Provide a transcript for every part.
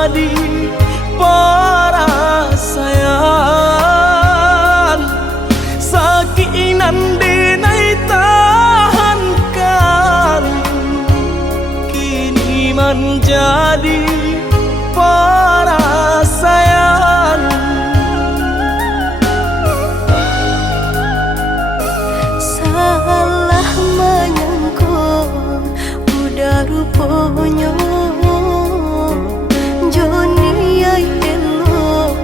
menjadi perasaan sakinan denai tahankan kini menjadi perasaan. Salah menyangka udah rupanya Joni ay elo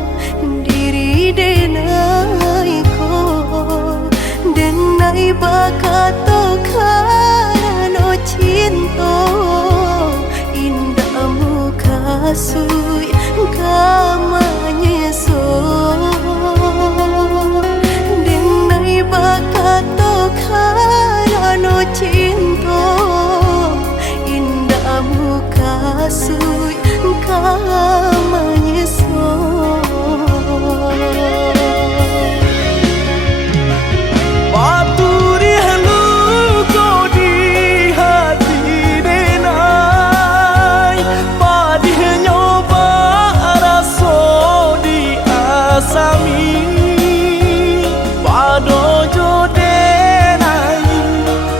diri denai ko denai bakato karano cinta indah muka sui kamanya so denai bakato karano cinta indah muka sui kamanya so. Paturi halu kau di hati denai padih nyoba raso di asami padojo denai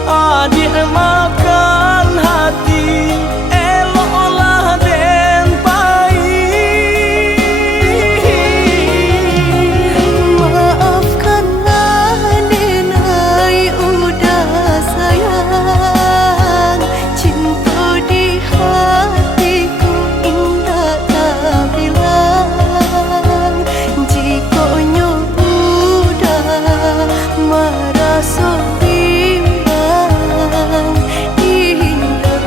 adik makan hati eloklah den pai. Maafkanlah denai udah sayang cinta di hatiku indah tak hilang jika udah merasa bimbang indah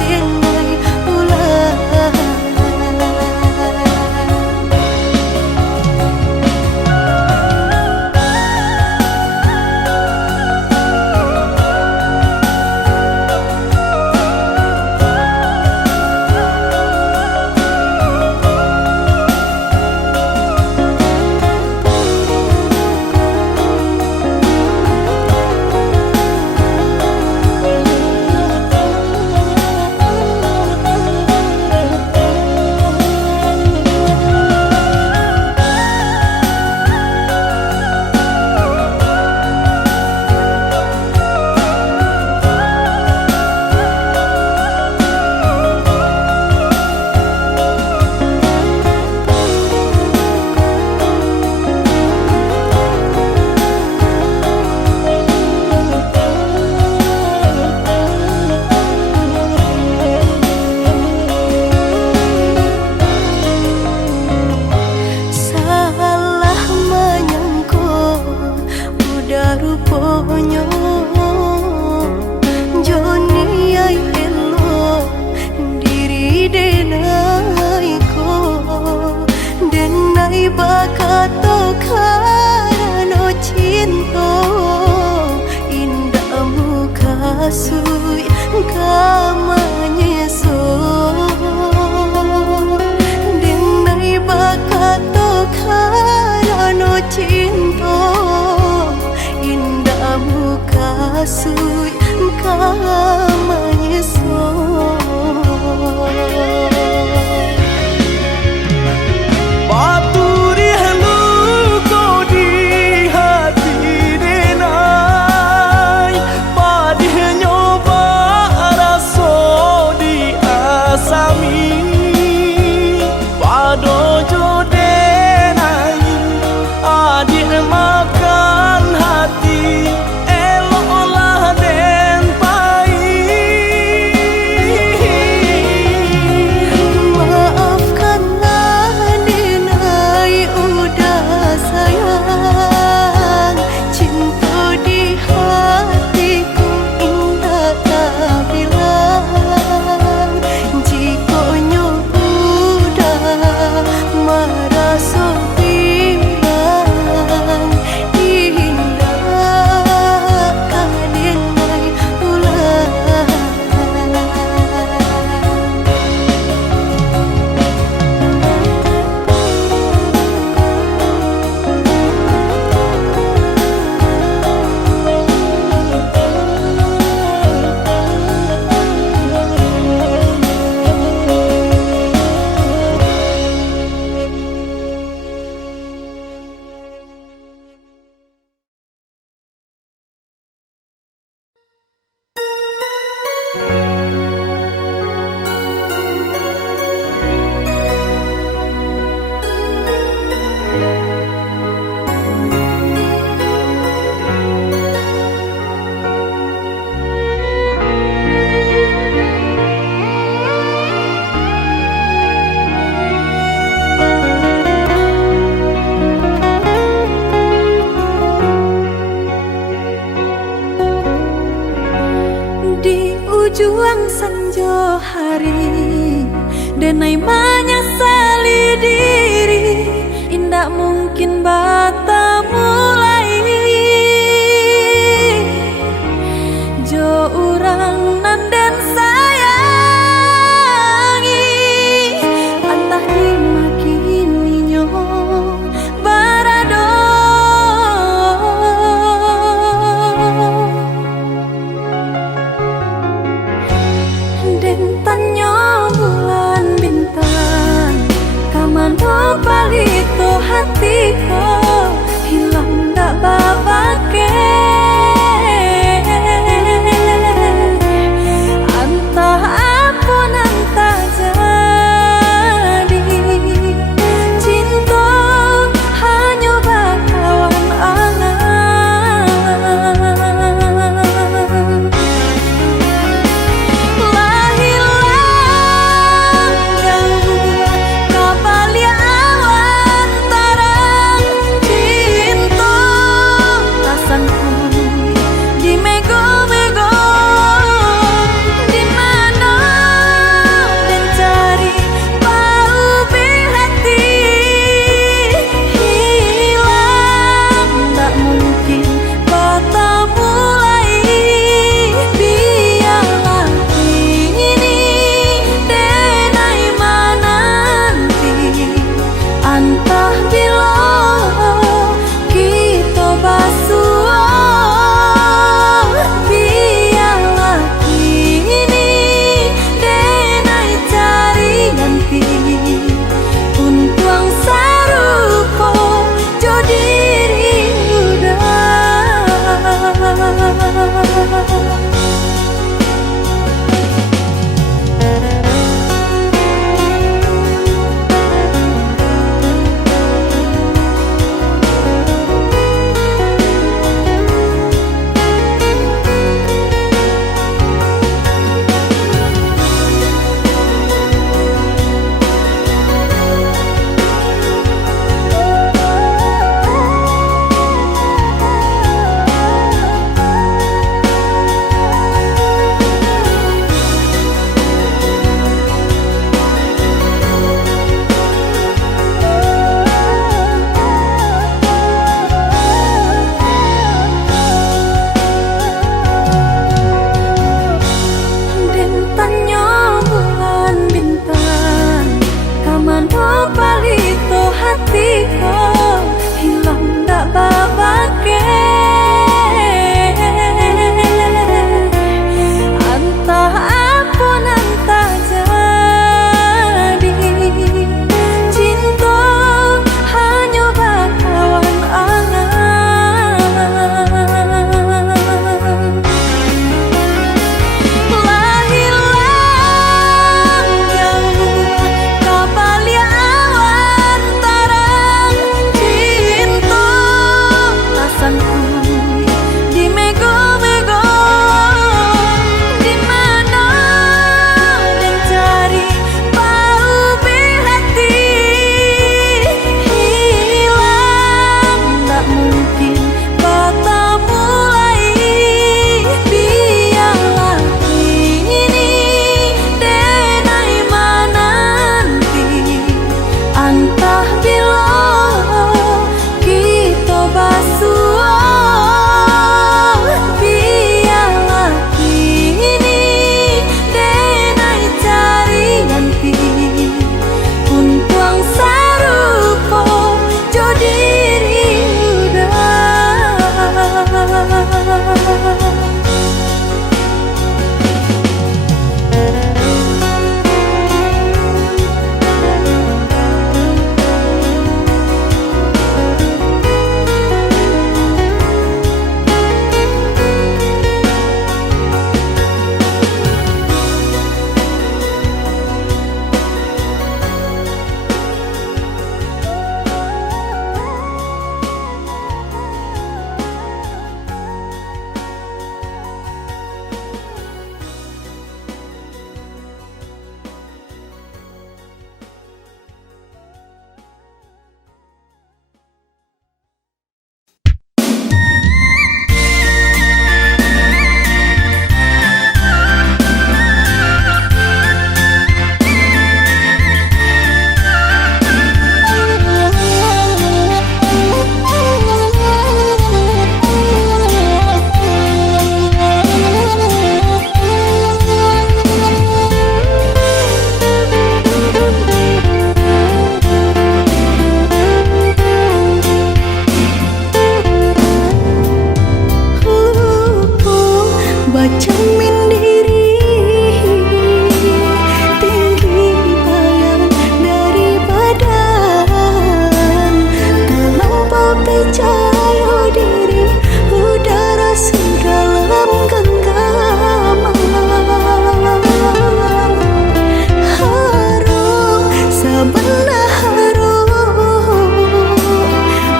denai ulang. Salah menyangka udah rupanya Joni ay elo diri denai ko denai bakato karano cinta indah muka sui kamanya so denai bakato karano cinta indah muka sui kamanya so. Paturi halu kau di hati denai padih nyoba raso di asami padojo denai adik makan hati eloklah Di ujung senja hari, denai menyesali diri, indak mungkin bata mulai. Jo urang nan den sayangi, antah dimakini nyo barado. Den tanyo bulan bintang, kamano palito hatiku hilang jamin diri tinggi bayan dari badan, tak lampau percaya diri udara sedalam genggaman. Harum sebelah harum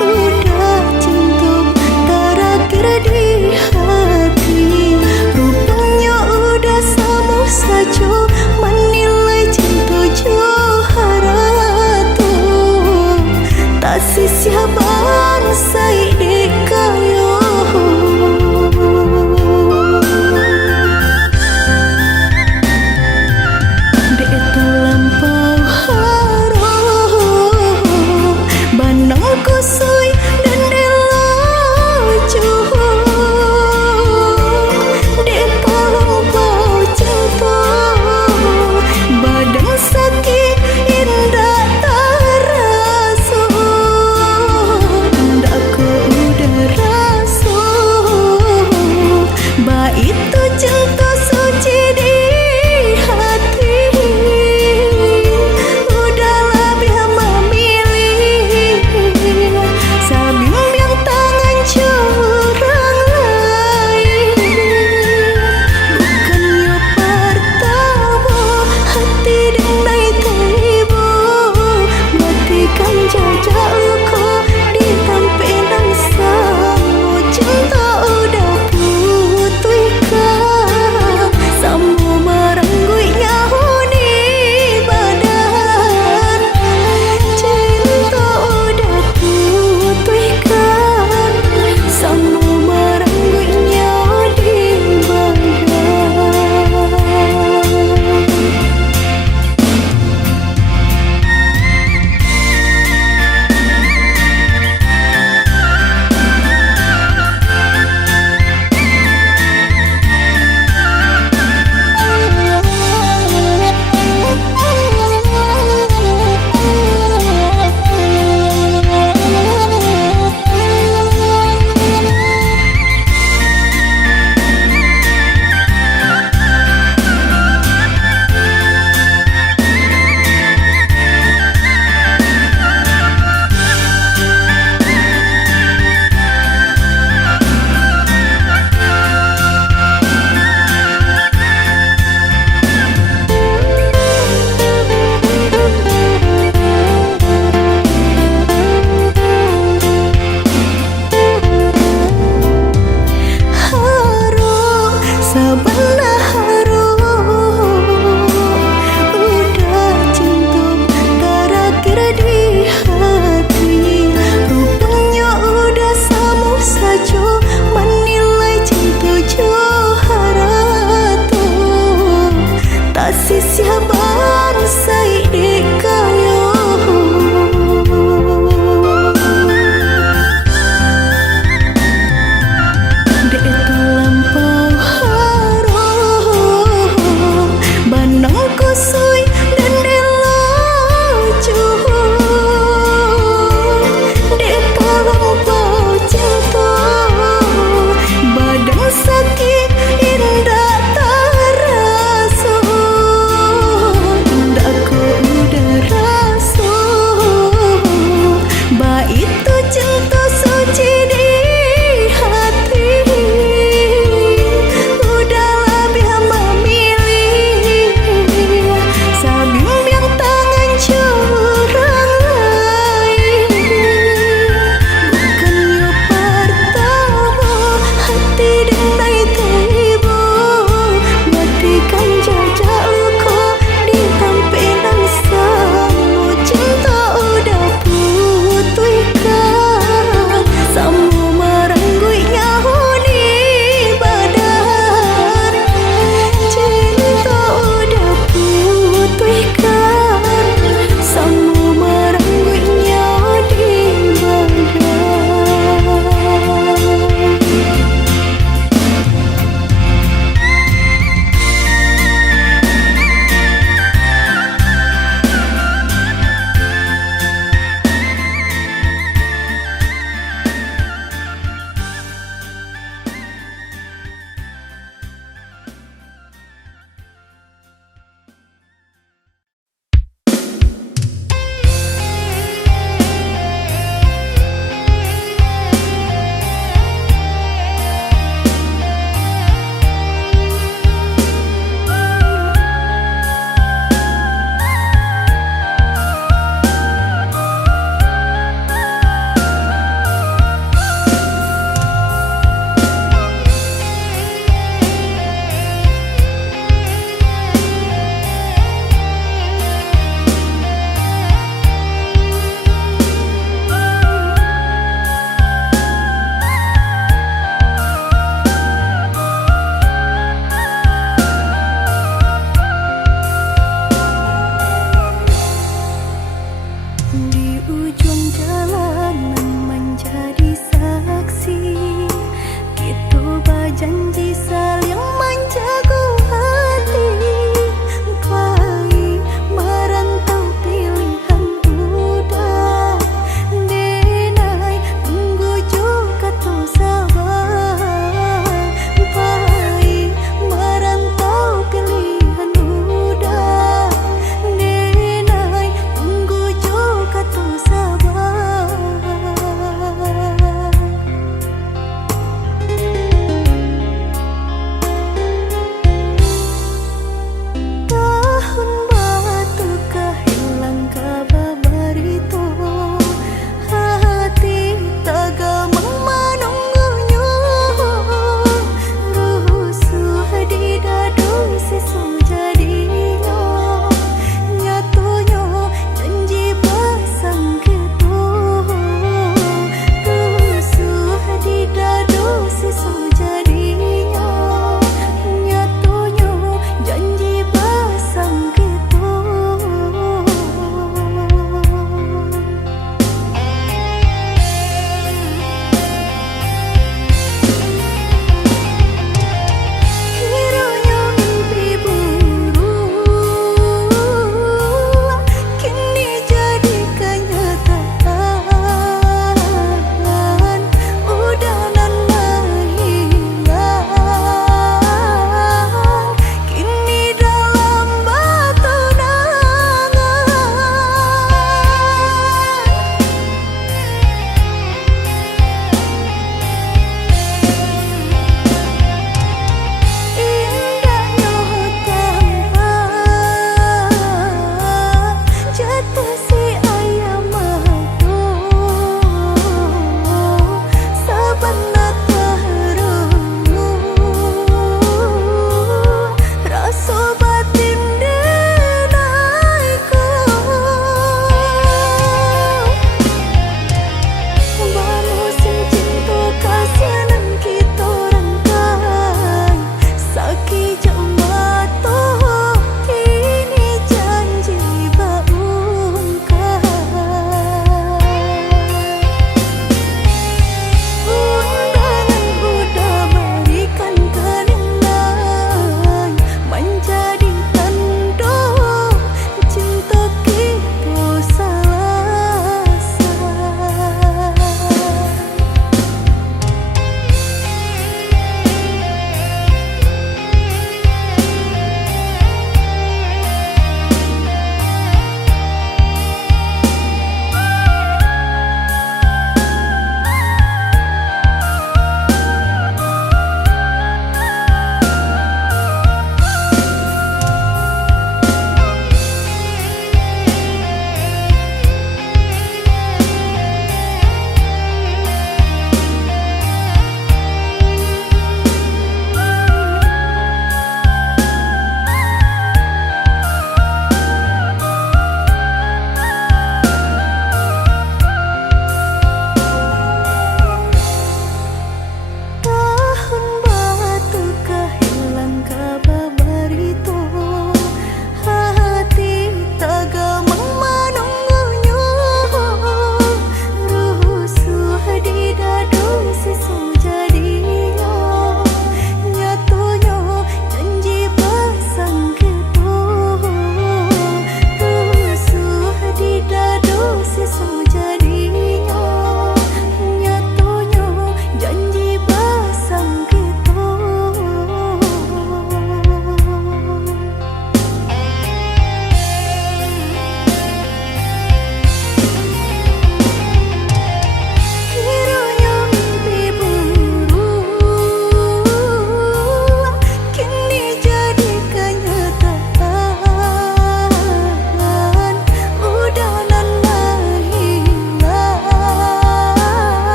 udah cinta terakhir di hati, rupanya udah sama saja menilai cinta johara tu, tak sia-sia bangsa dikayo. Dek terlampau harum bandang kusui dan delaju, dek terlampau cinta badan sakit indah terasa, ndak ku udah rasa bah itu cinta suci di hati, udah lebih memilih sebimbing tangan curang lain. Bukannya pertama hati denai tiba, matikan jajak luka di tampilan sama cinta udah putihkan.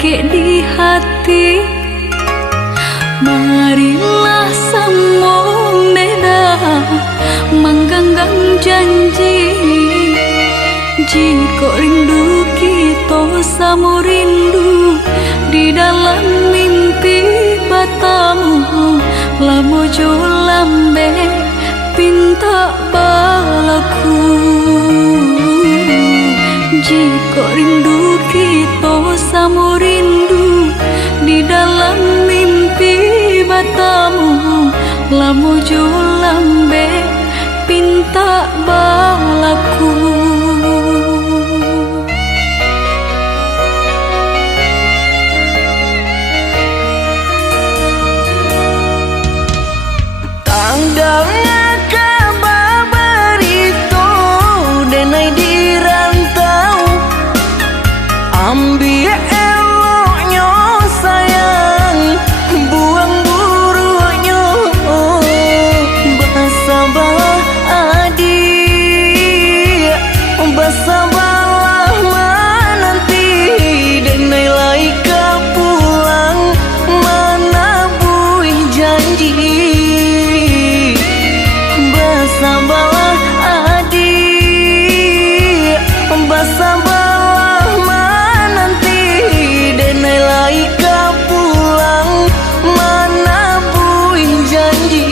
ke di hati. Marilah sambung beda menggenggam janji. Jika rindu kita sama rindu di dalam mimpi batamu, lamo jo lambe pinta balaku. Jika rindu kita sama rindu di dalam mimpi batamu, lamo jo lambe pinta balaku. Tanggalnya kabar berito denai di rantau, ambil eloknya sayang, buang buruknya. Bersabarlah adik, bersabarlah menanti, denai laika pulang mana buih janji. Bersabarlah adik, bersabarlah menanti, denai laika pulang mana buih janji.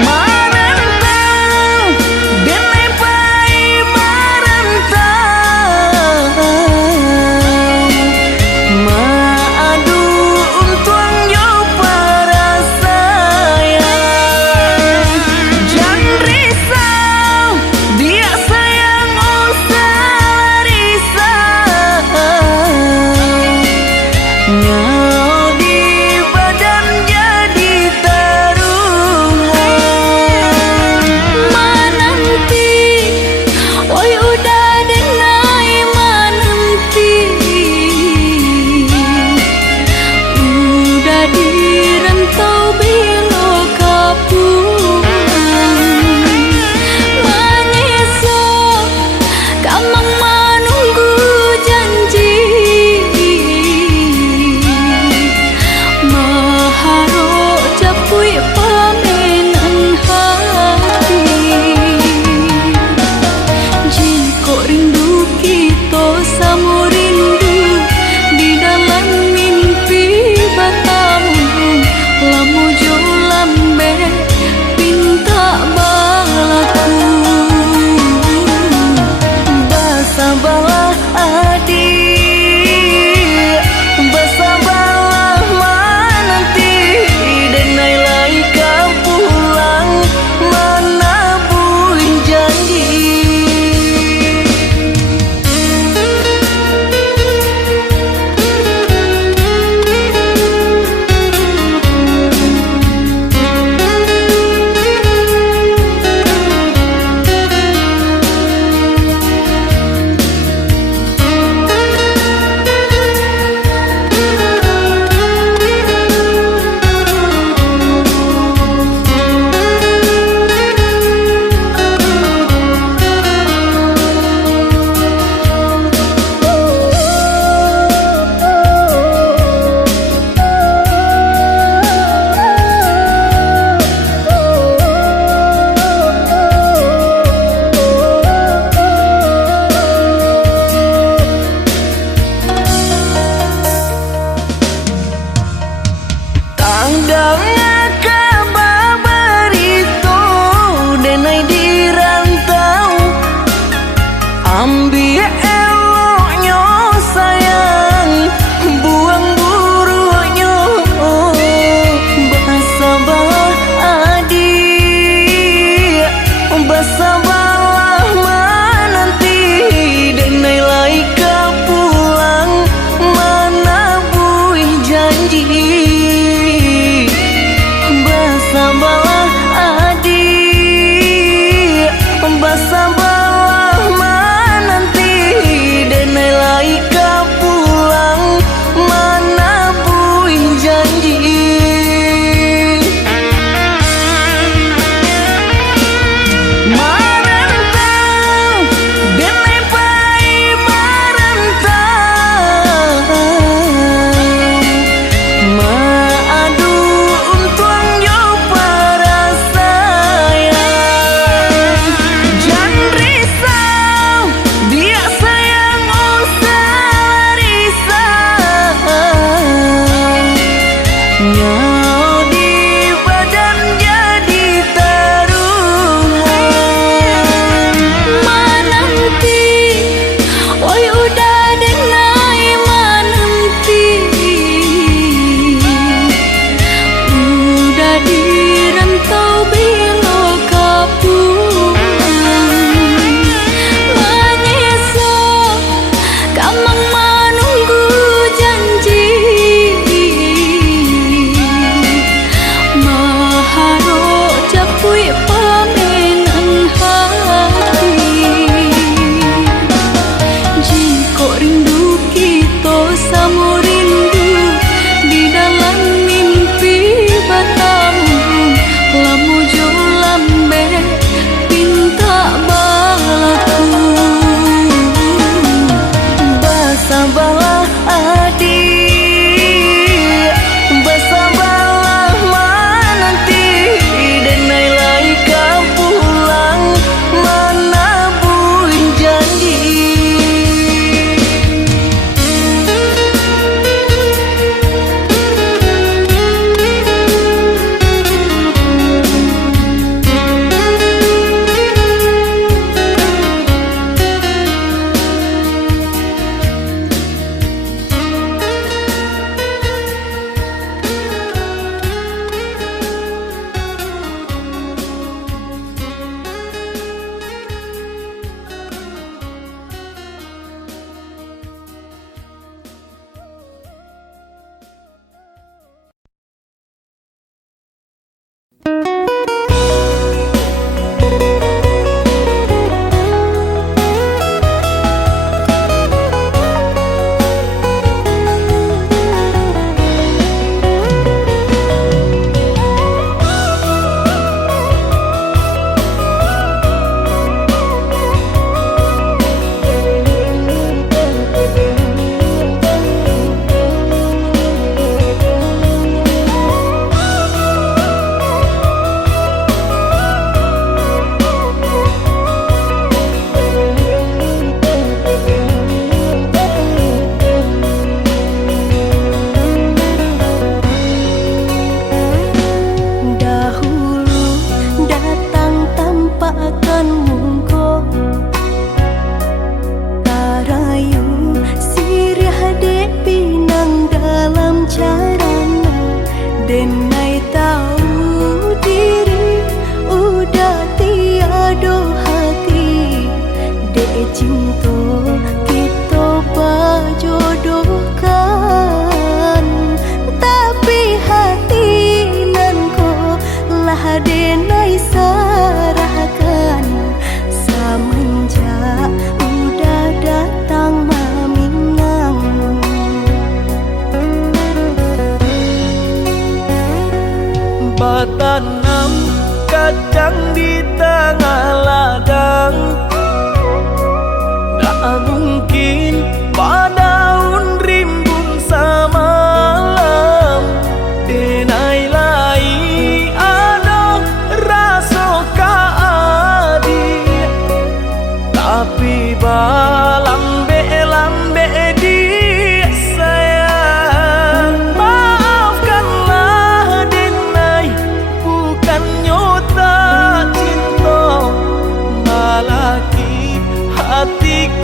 Marantau, denai pai marantau, maadu untuang yo para sayang. Jangan risau, dia sayang usah risau. Nyawa di badan jadi taruhan. Menanti, oi udah denai menanti, udah di rantau bila kapulang. Menyesal kamang menunggu janji, maharo capui pamenan hati. Jika rindu kita sama rindu di dalam mimpi batamu, lamo jo lambe pinta balaku. Bersabarlah adik, bersabarlah menanti, denai laika pulang mana buih janji. Tanggalnya kabar berito denai di rantau, ambil eloknya sayang, buang buruknya. Bersabarlah adik, bersabarlah menanti, denai laika pulang mana buih janji. Bersabarlah adik, bersabarlah menanti,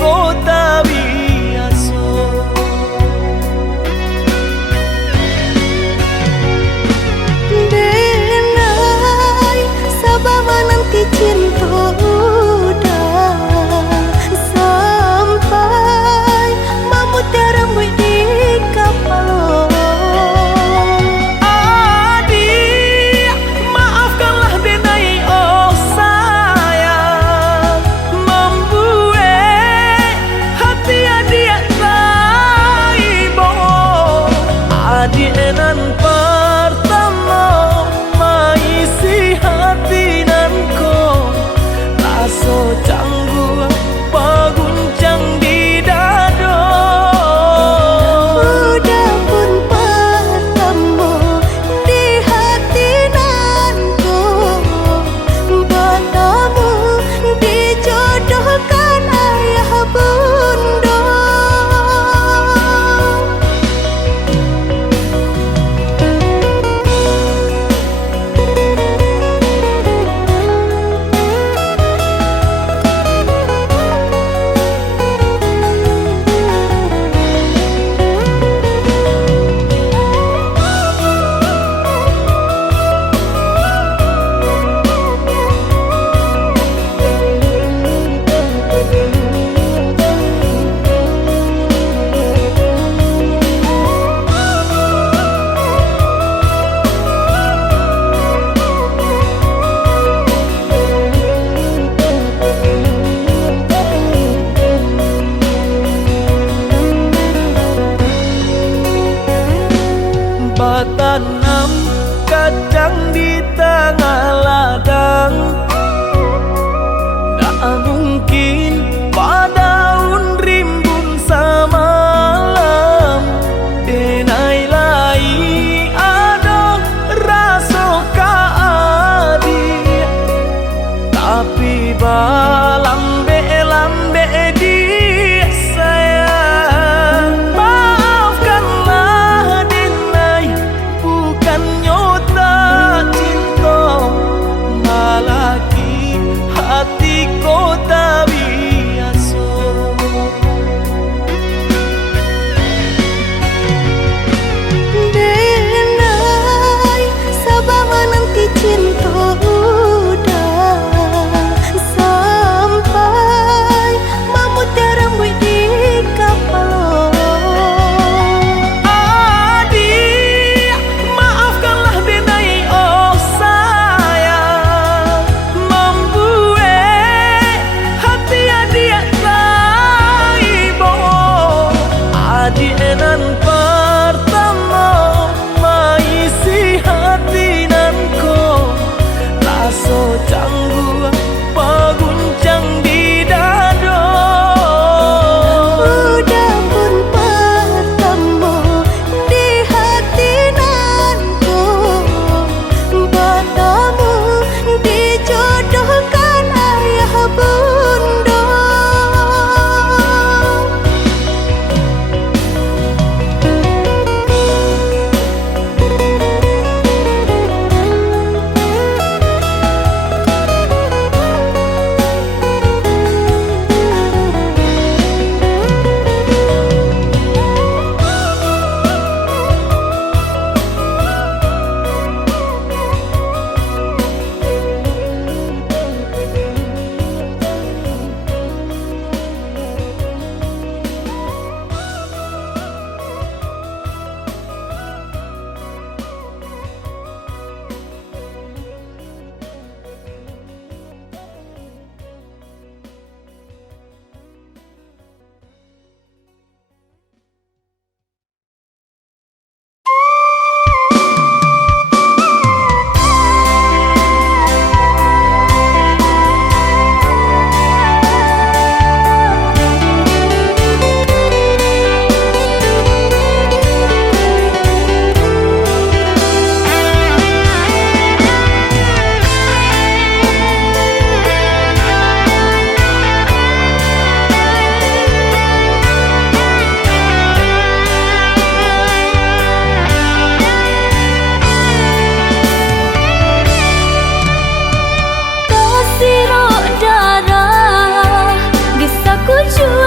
kota biasa. Denai sabama nanti cinta udah sampai memutih rambut di kapal. Adik, maafkanlah denai oh sayang, membuat hati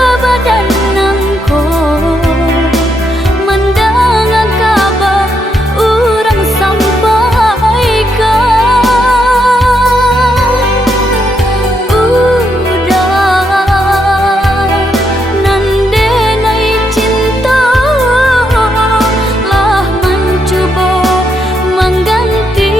sebadan nangko mendengar kabar urang sampaikan udah nandenai cinta lah mencoba mengganti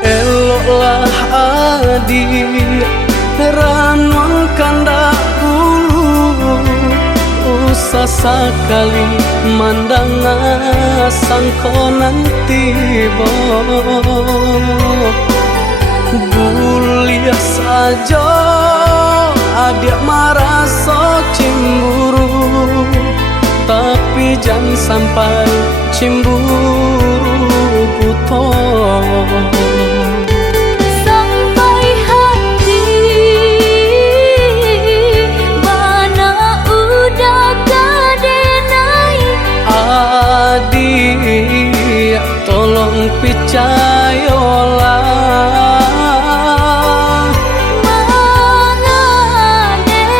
eloklah adi ranwang kandak ulu usah sekali mandang sangko nanti buliah saja adik merasa cemburu tapi jangan sampai cemburu buto sampai hati mana udah kadenai adik tolong percayalah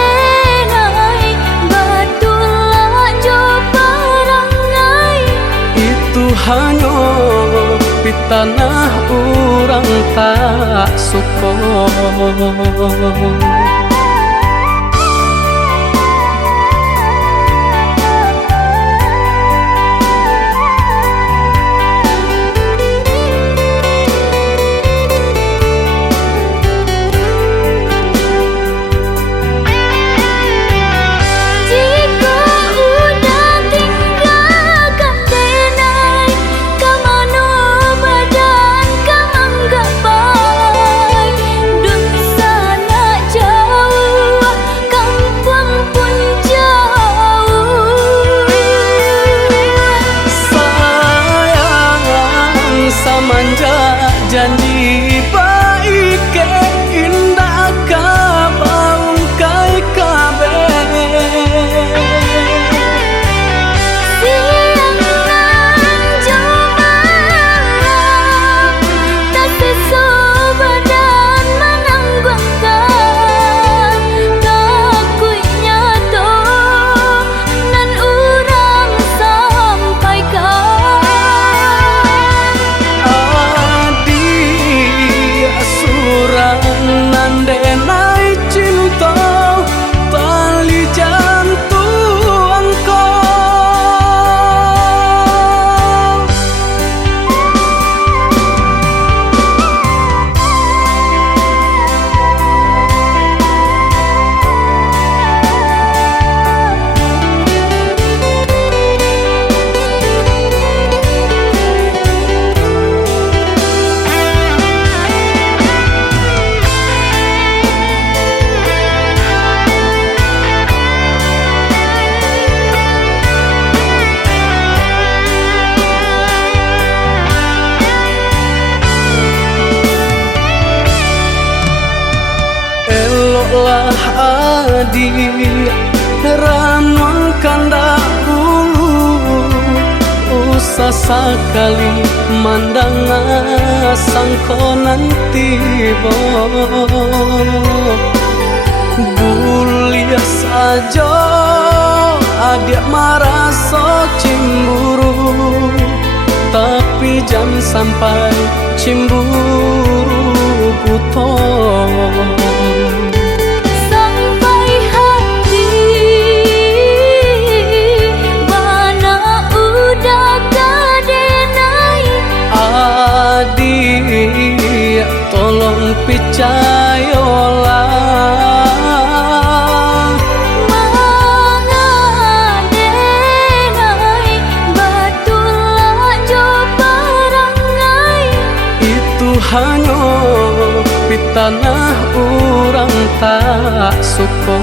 mengadenai betulah jo perangai itu hanya pitanah orang tak suka. jika udah tinggalkan denai kamano badan kamang gapai dun sana jauh kampung pun jauh Sayang samanja janji baik ke indah kabau kai kabe siang nan jauh tak sesu badan menanggungkan takutnya to nan urang sampaikan adik surang nandenai cinta tali jantung kau eloklah adik ranwang kandak ulu usah sekali mandang sangko nanti buliah saja adik merasa cemburu tapi jangan sampai cemburu buto sampai hati mana udah kadenai adik tolong percayalah mengadenai betulah jo perangai itu hanya pitanah orang tak suka.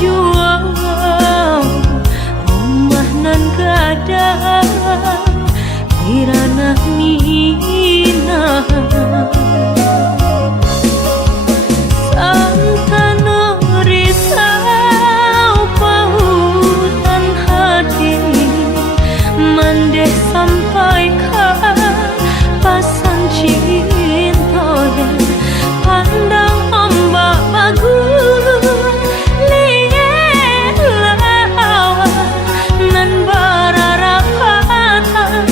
jual rumah nan gadang kirana mina santana risau pautan hati mandeh sampaikan pasan cinta pandang ombak bagus liat lawan nan bararapatan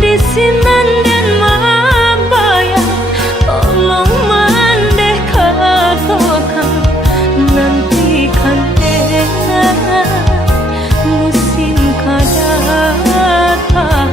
di sinan dan mabaya tolong mandeh katakan nantikan musim kadatang.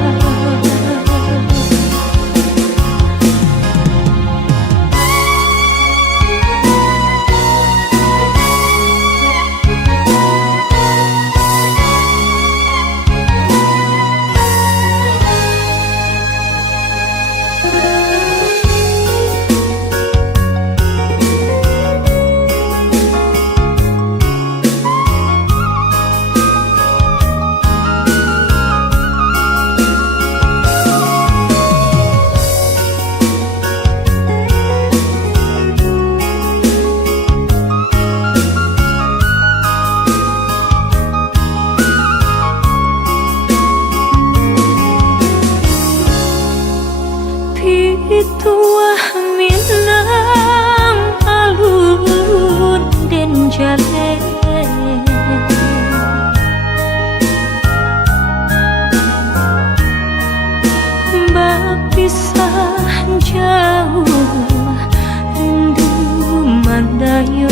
Ituah minang alun den jale bapisah jauh rindu mandayo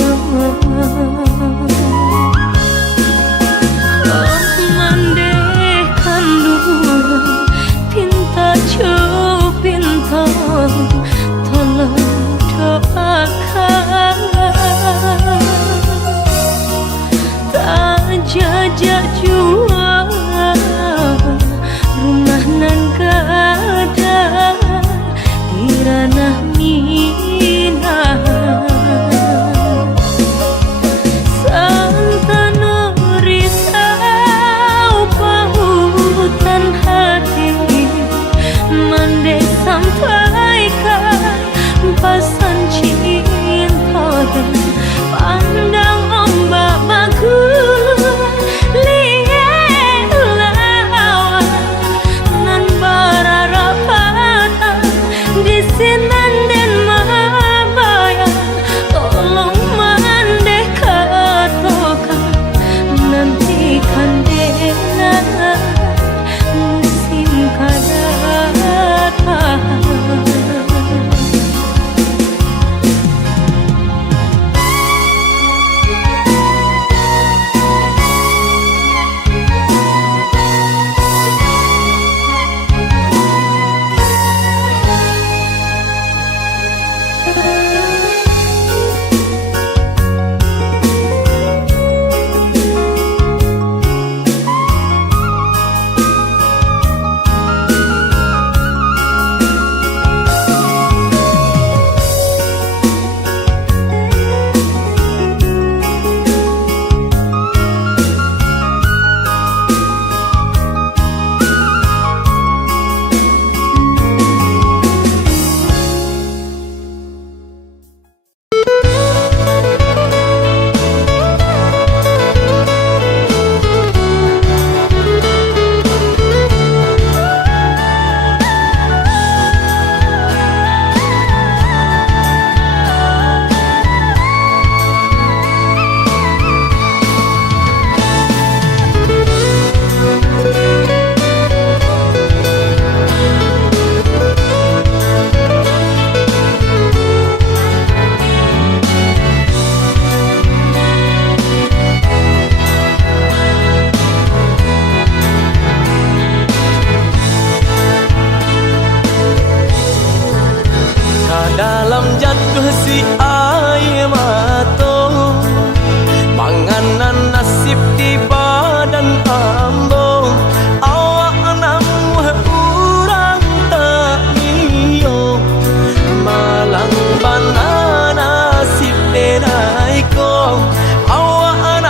mandeh kandung pinta pinta tolong doakan tak jajak jual rumah nan gadang di ranah mina santana risau pautan hati mandeh sampaikan pasan cinta pandang ombak bagus liat lawan nan bararapatan di sinan dan mabaya tolong mandeh katakan nantikan dena musim kadatang. dalam jatuh si air mata, panganan nasib di badan ambo. Awak namu urang tak niyo, malang bana nasib denai ko. Awak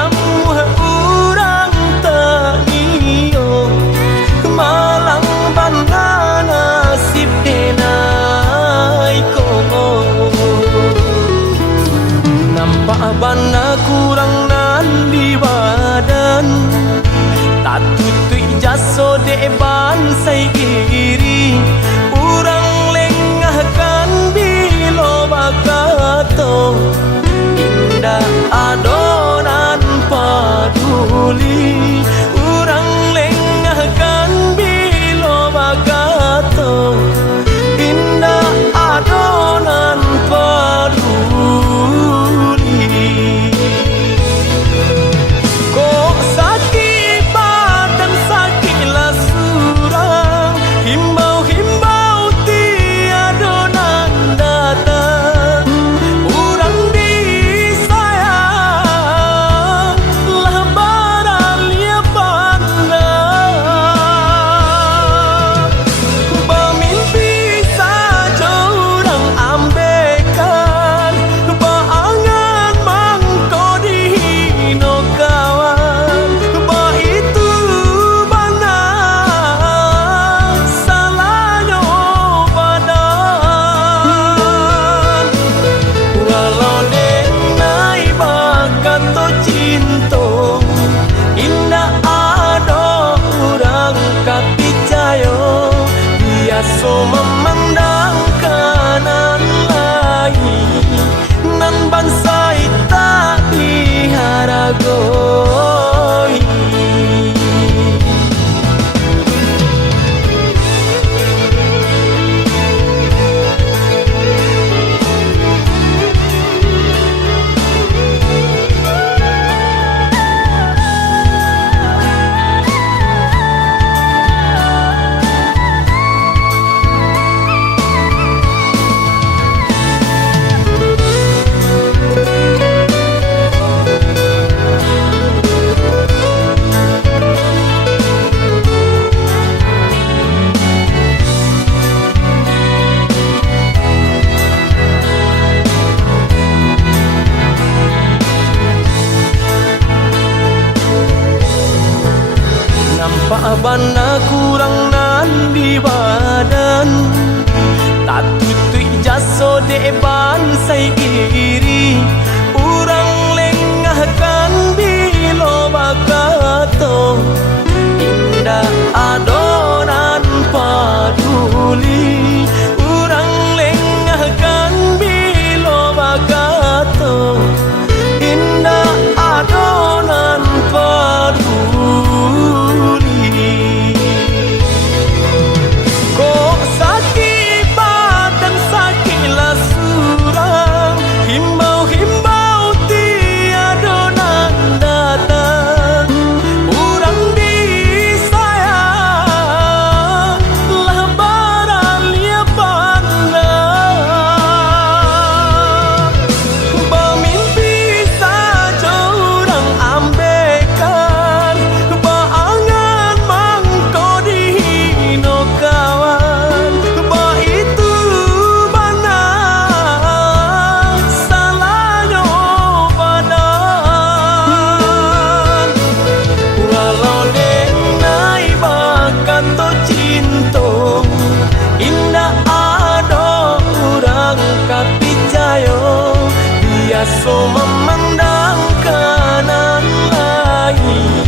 biasa memandang kanan lain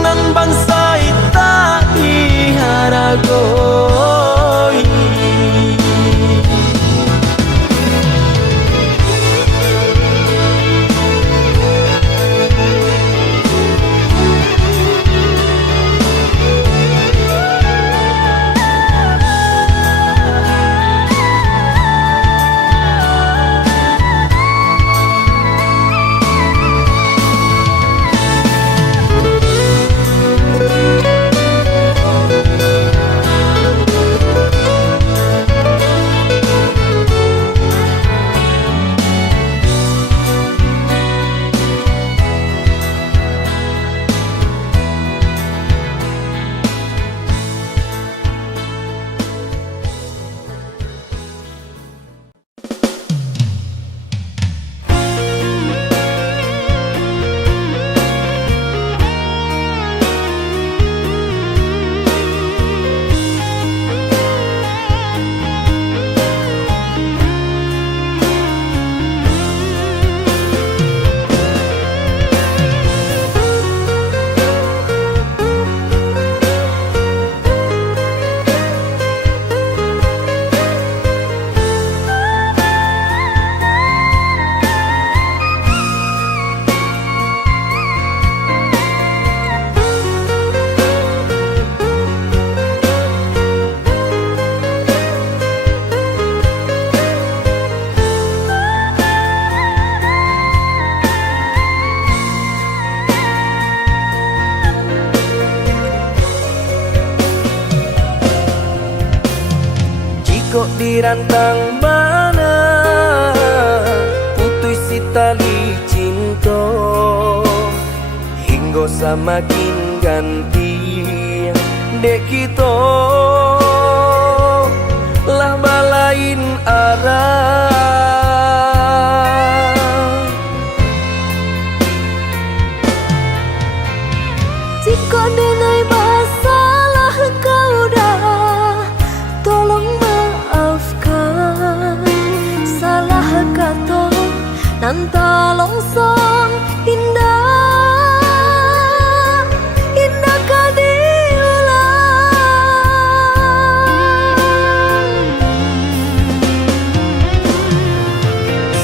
nan bangsa tak diharagoi. Kok dirantang mana putus si tali cinta hingga semakin ganti dek kita lah balain arah. Jika denai masalah kau dah, tolong maafkan salah kata nan tolong song indah indah kau diulang.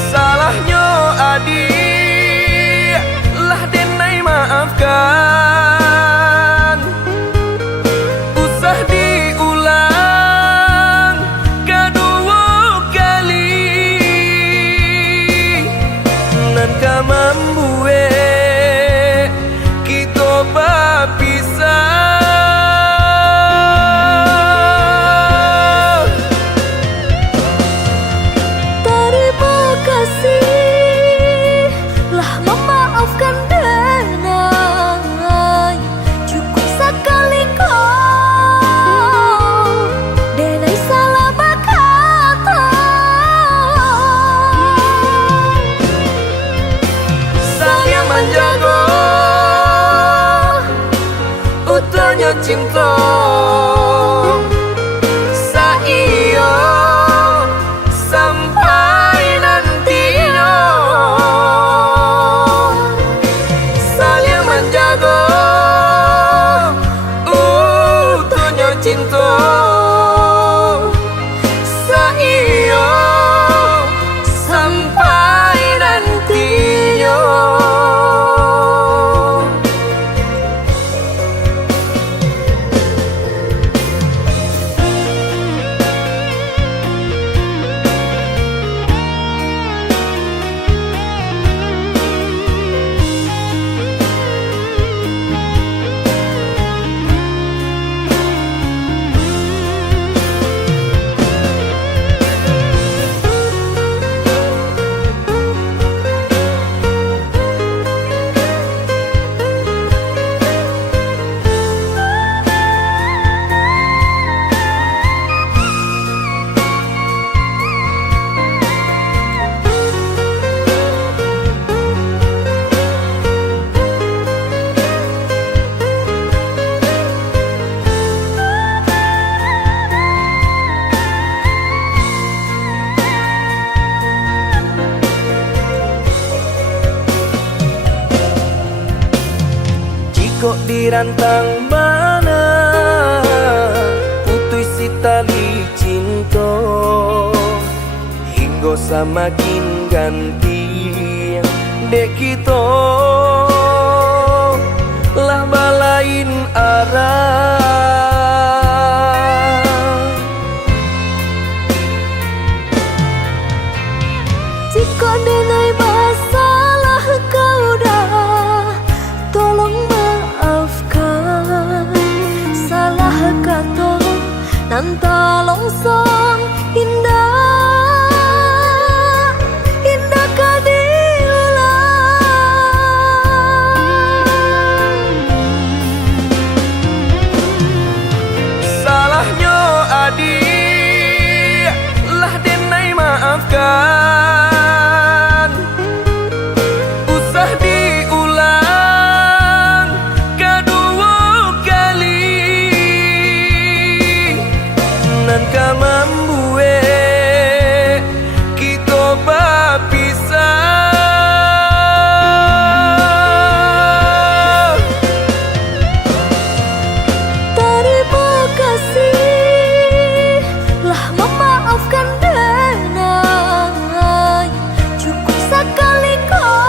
Salahnya adik lah denai maafkan, usah diulang kedua kali nan ka membuat kita berpisah. Terima kasih lah memaafkan denai, cukup sekali kau denai salah berkata. Saya menjaga utuhnya cinta saiyo sampai nantinya. Saya menjaga utuhnya cinta saiyo sampai nantinya. Kok dirantang mana putus si tali cinta, hingga semakin ganti dek kita lah balain arah. Jika denai masalah kau dah, tolong maafkan. Salah kata nan tolong song indah, indah kau diulang. Salahnya adik lah denai maafkan, usah diulang kedua kali. Nan ka membuat kita berpisah. Terima kasih lah memaafkan denai. Cukup sekali kau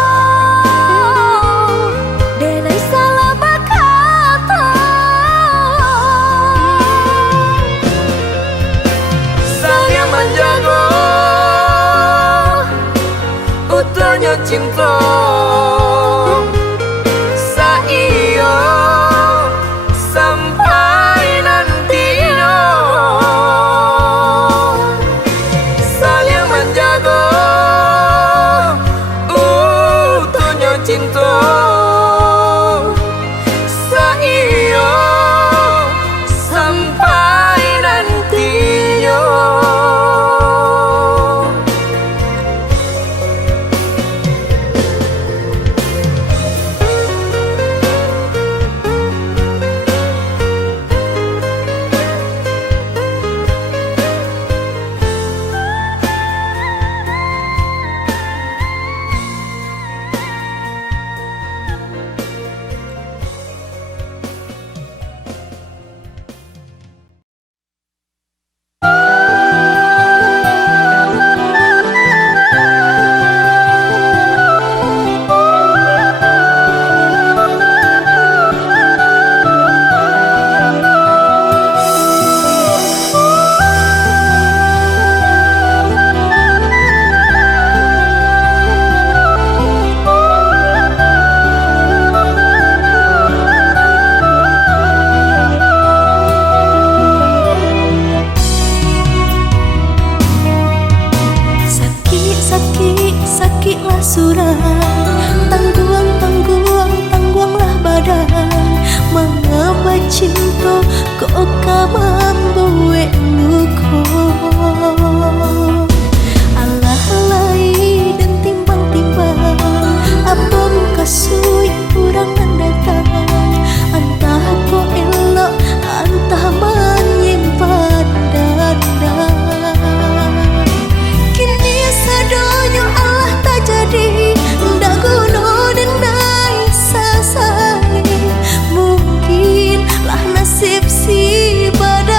denai salah berkata. Saya menjaga utuhnya cinta, saya sampai nantinya. Saya menjaga utuhnya cinta, saya sampai nantinya. Sakitlah surah, tangguanglah badan. Mengapa cinta kok kau membuat luka? Alah lai dan timbang-timbang, apa muka sui kurang dan datang. Antah kau elok, antah menyimpan dada. Kini sadonyo Allah tak jadi, ndak guna denai sasali. Mungkin lah nasib si badan.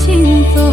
cinta.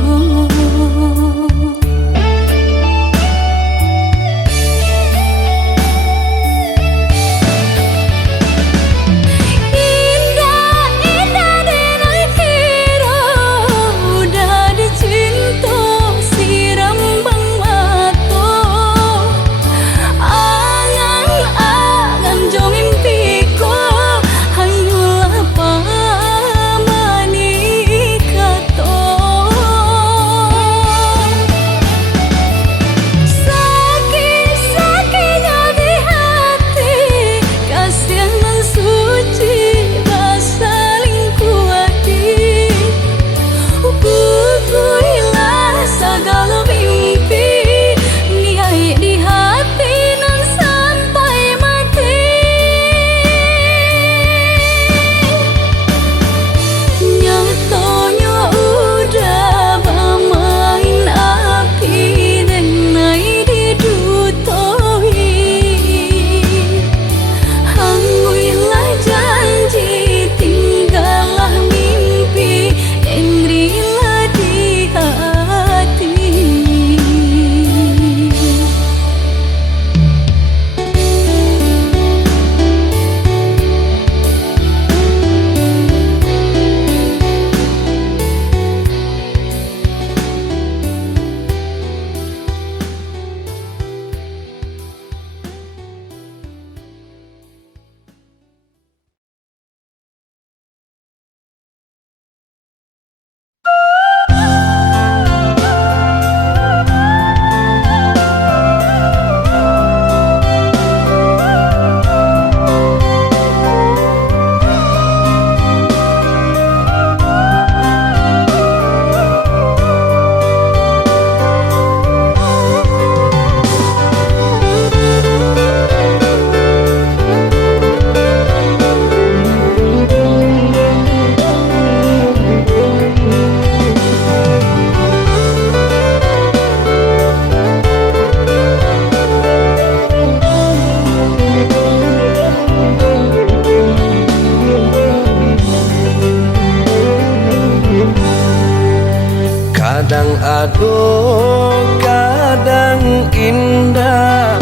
Kadang aduh, kadang indah,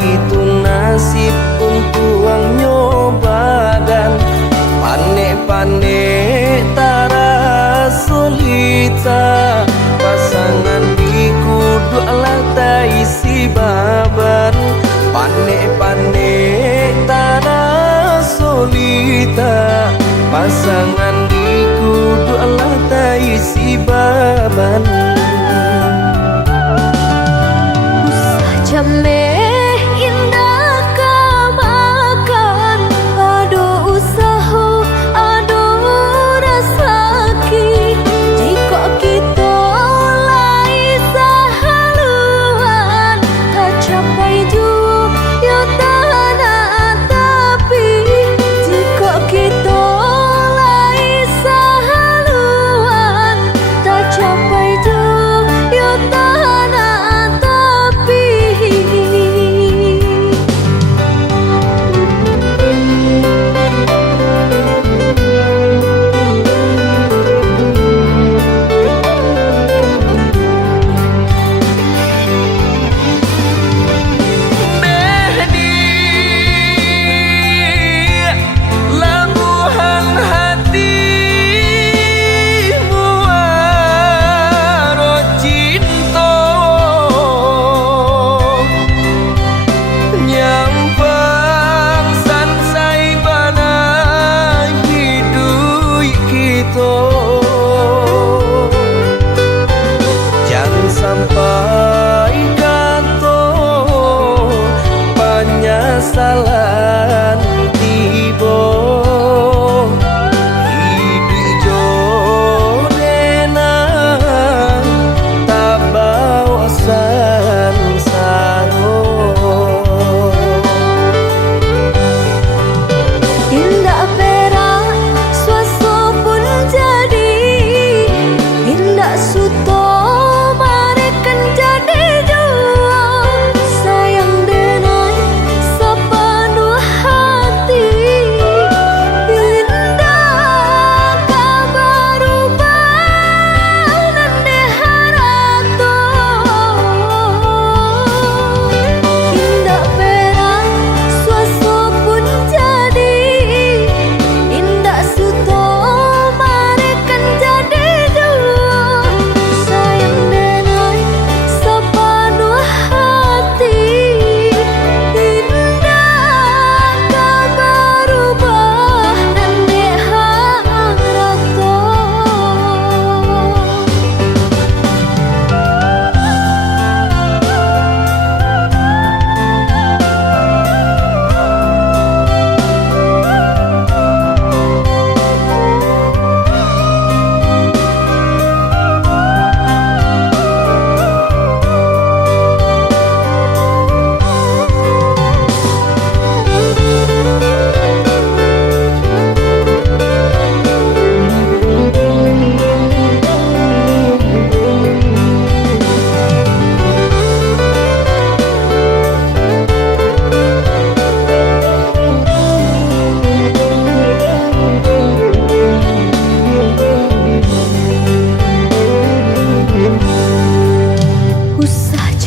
itu nasib untuang nyoba dan panek-panek tara solita. Pasangan di kudu alah tak isi baban, panek-panek tara solita. Pasangan di kudu alah tak isi baban. Usah jameh indah kabakan, aduh usaha aduh rasaki. Jika kita lai sahaluan, tak capai juga ya tanah tapi. Jika kita lai sahaluan, tak capai juga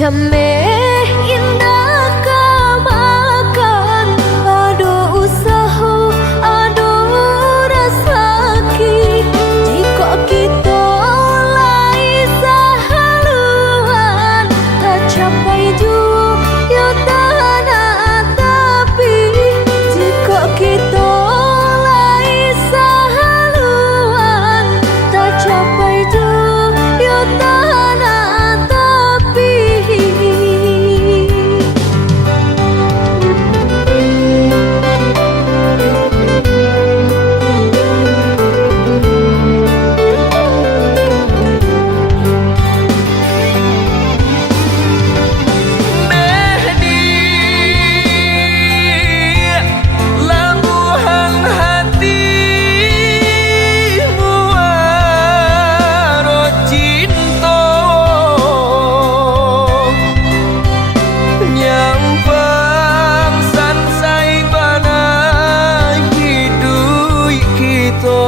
Jameh indah kamakan, aduh usaha, aduh rasaki. Jika kita lai sahaluan, tak capai jua ya tanah tapi. Jika kita lai sahaluan, tak capai jua ya tanah tapi. Mehdi, labuhan hatimu waro cinta, nyampang sansai bana hidup kita.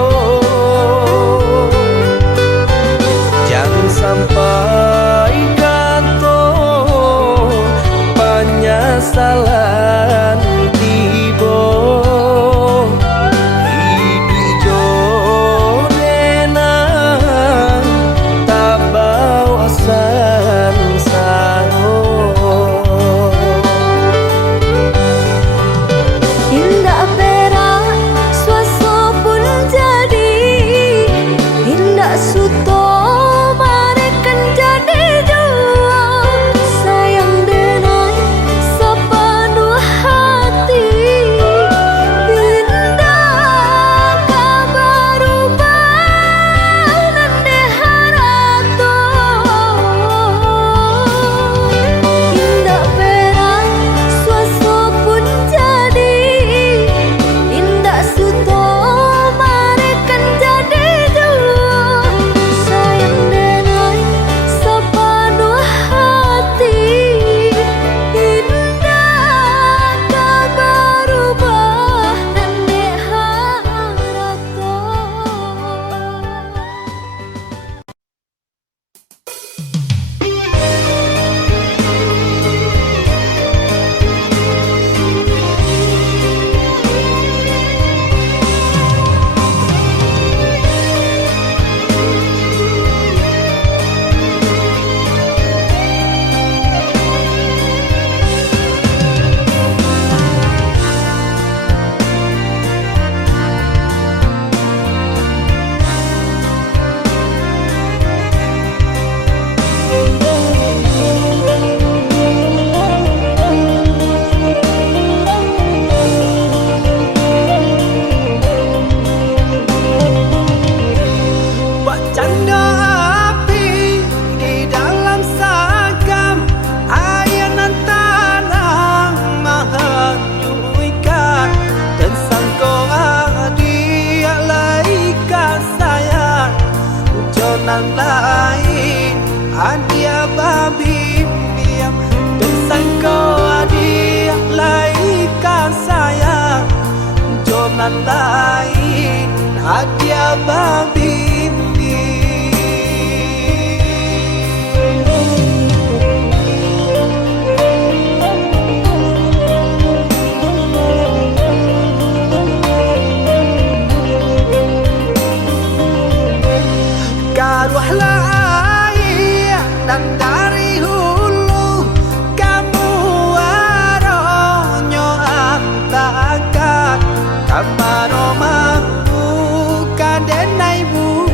Jangan sampai kanto penyesalan tiba. Hidup jodena tak bawa sansaro. Indah perak suasa pun jadi, indah suto marekan jadi jua. Sayang denai sepenuh hati, indah kabar ubah nande harato. Indah perak suasa pun jadi, indah suto marekan jadi jua. Sayang denai sepenuh hati, indah kabar ubah nande harato. Bercanda api di dalam sagam, ayanan tanah menghanyutkan. Dan sangka dia laikan sayang, jonan lain adia babi diam. Dan sangka dia laikan sayang, jonan lain adia babi. Karuhlah air dan dari hulu, kamu aronyo antakan kamaro mampu kadenai bu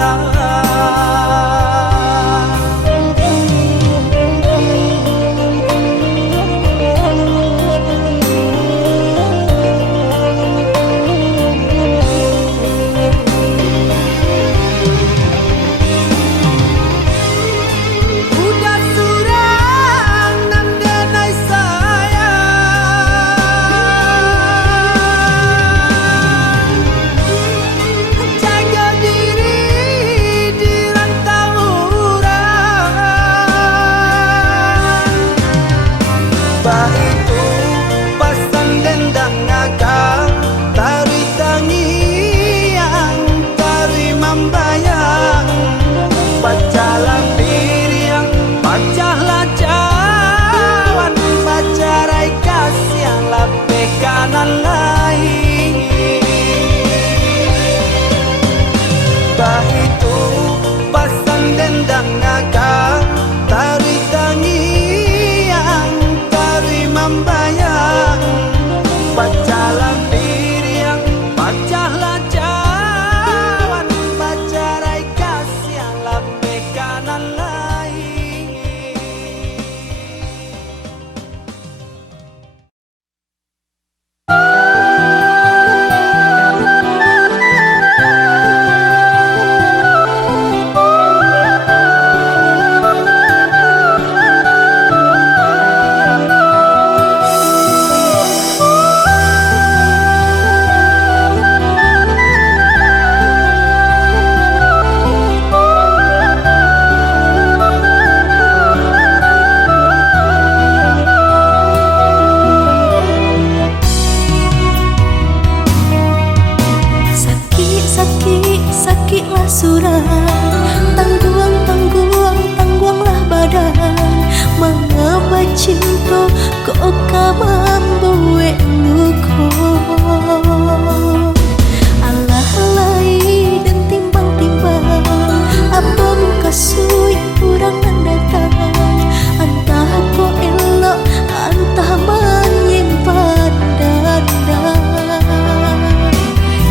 rasa. Udah surang nan denai sayang, jaga diri di rantau orang. Bah itu pasang dendang ngakang, tari tangiang, tari membayang, pacalang diriang, pacahlah cawan, pacarai kasih lape kanan lain. Bah itu pasang dendang ngakang, tari tangiang, tari membayang, pacalang diriang, pacahlah cawan, pacarai kasih lape kanan lain. Sakit, sakit, sakitlah surang, tangguang, tangguang, tangguanglah badan. Mengapa cinta kok membuat luka? Alah alai dan timbang-timbang, apa muka sui kurang nan datang. Antah kau elok, antah menyimpan dada.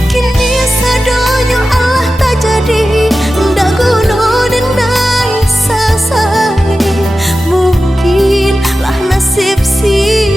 Kini sadonyo Allah tak jadi, ndak guna denai sasai. Mungkinlah nasib si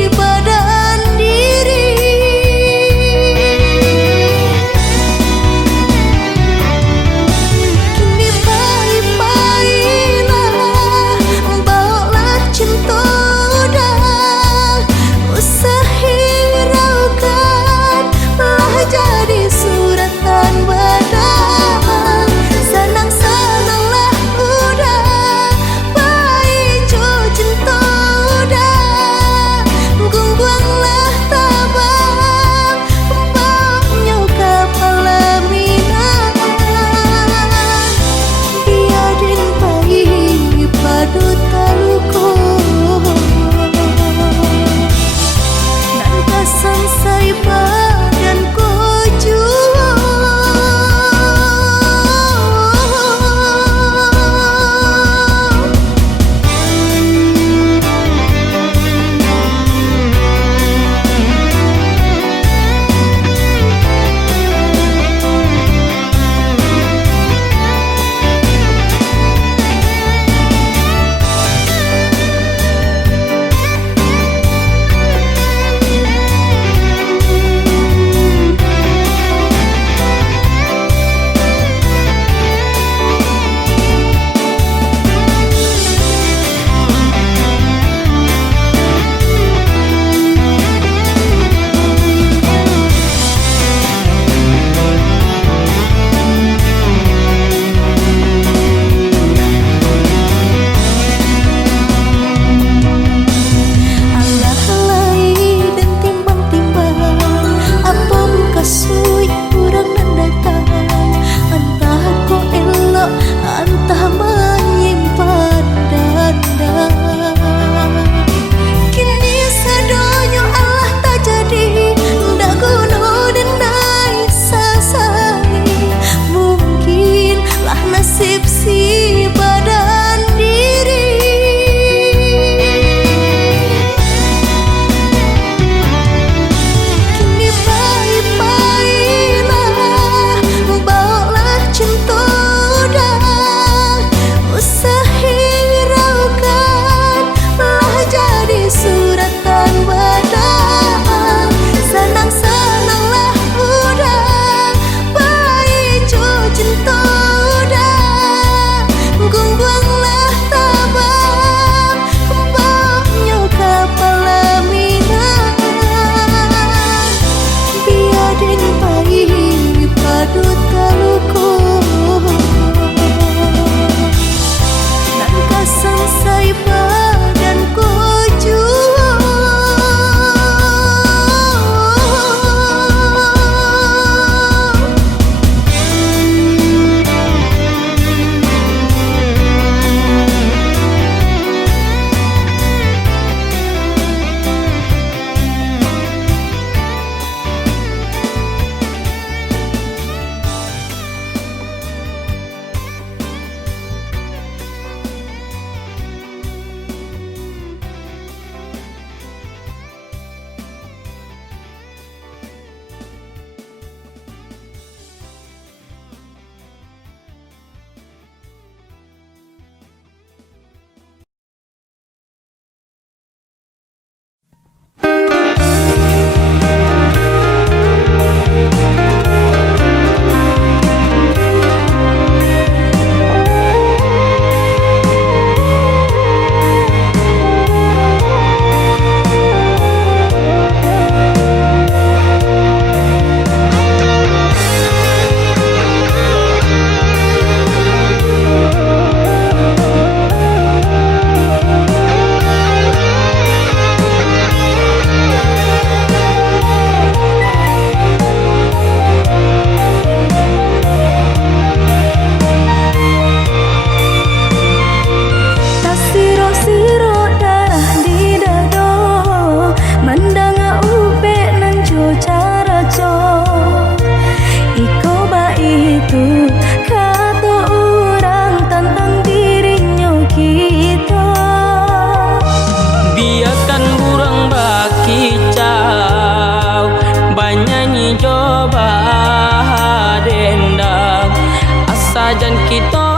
sajan kita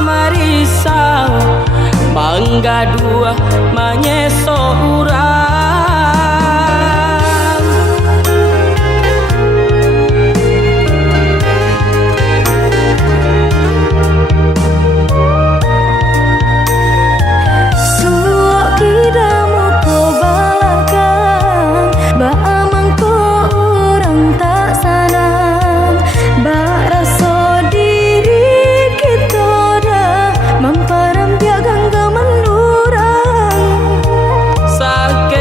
marisau mangga dua manyeso urang. Suok kidamu ko balakan, ba amang ko urang tak sanang, ba rasa diri kita dah mamparam dia gangga menurang. Sakit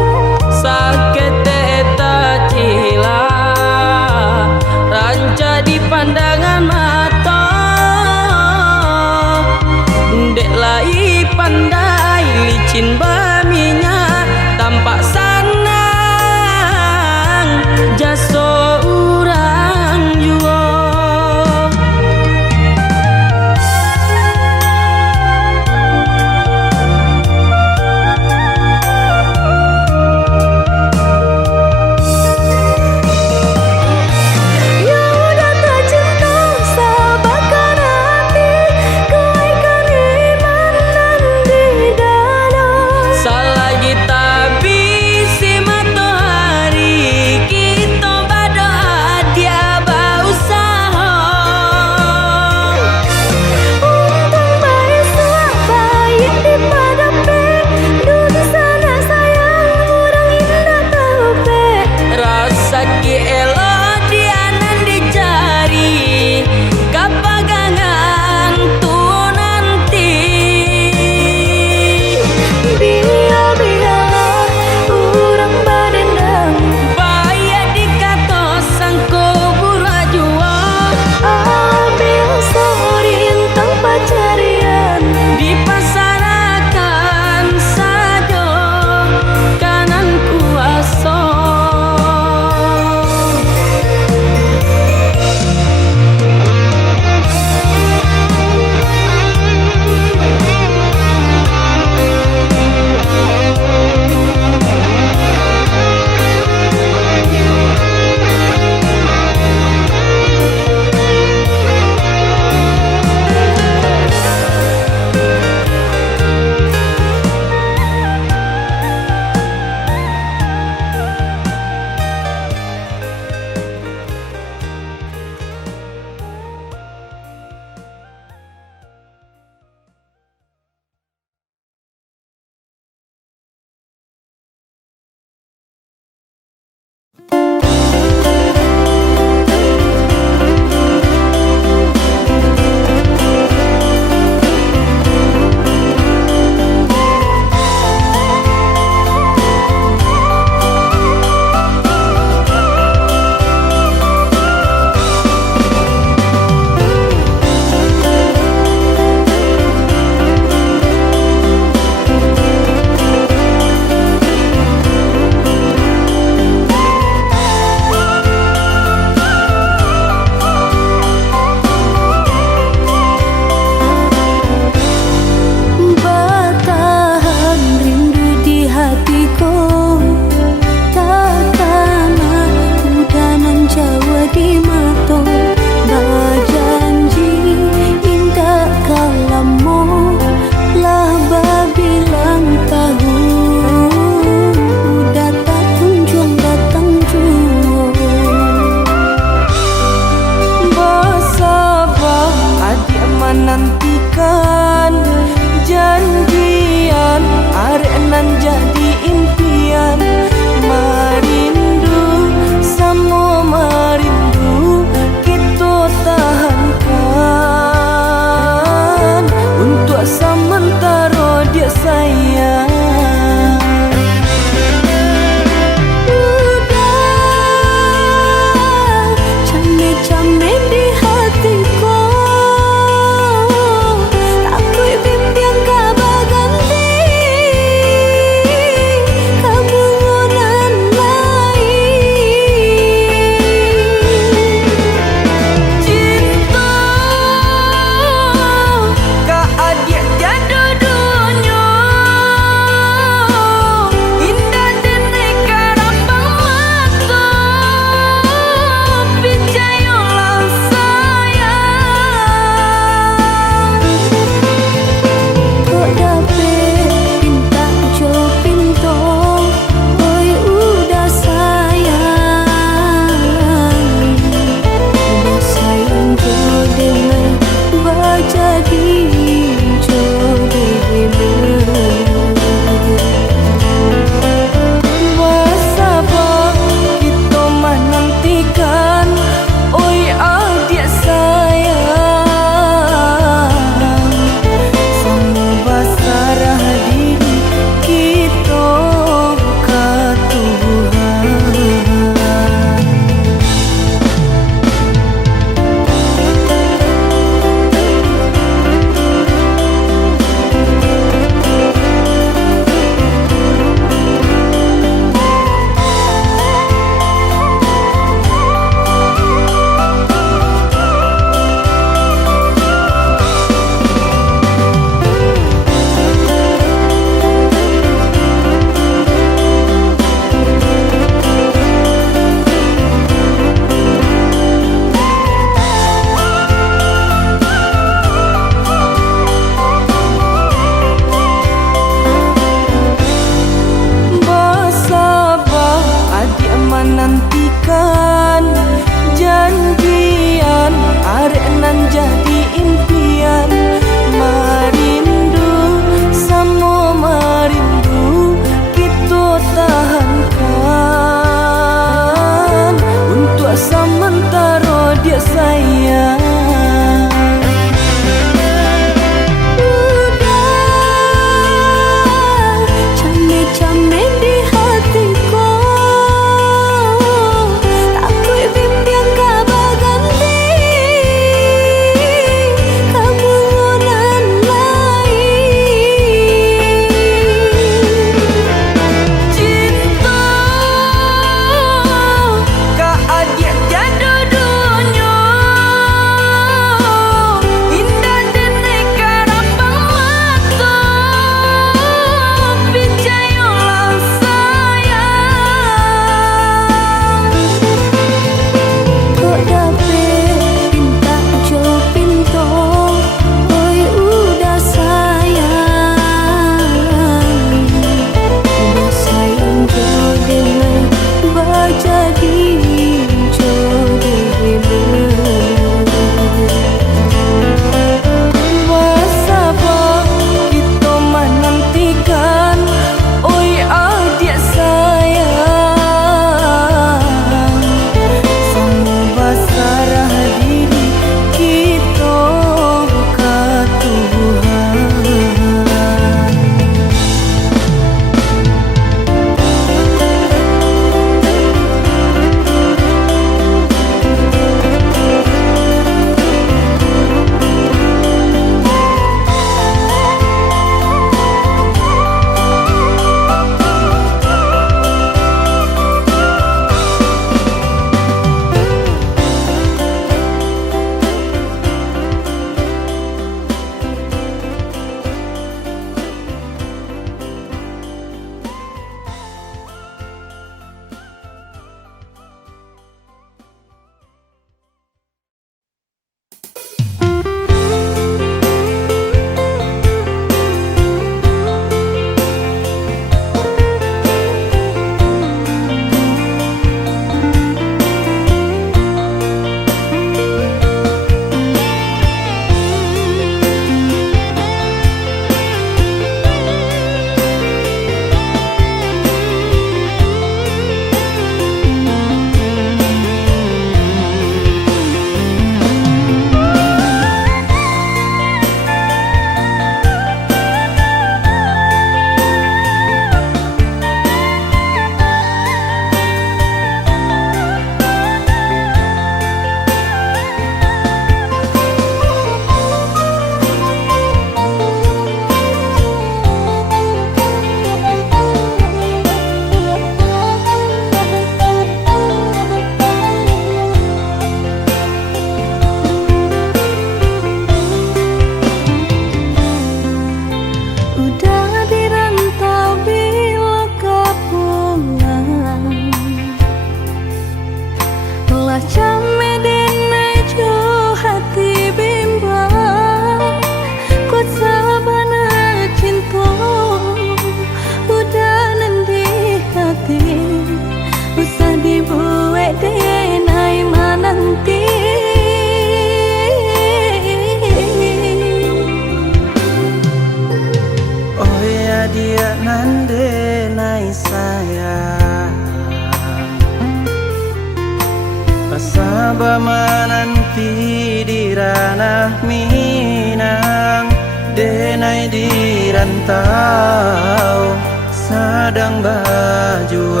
nanti di ranah Minang, denai di rantau sedang berjuang,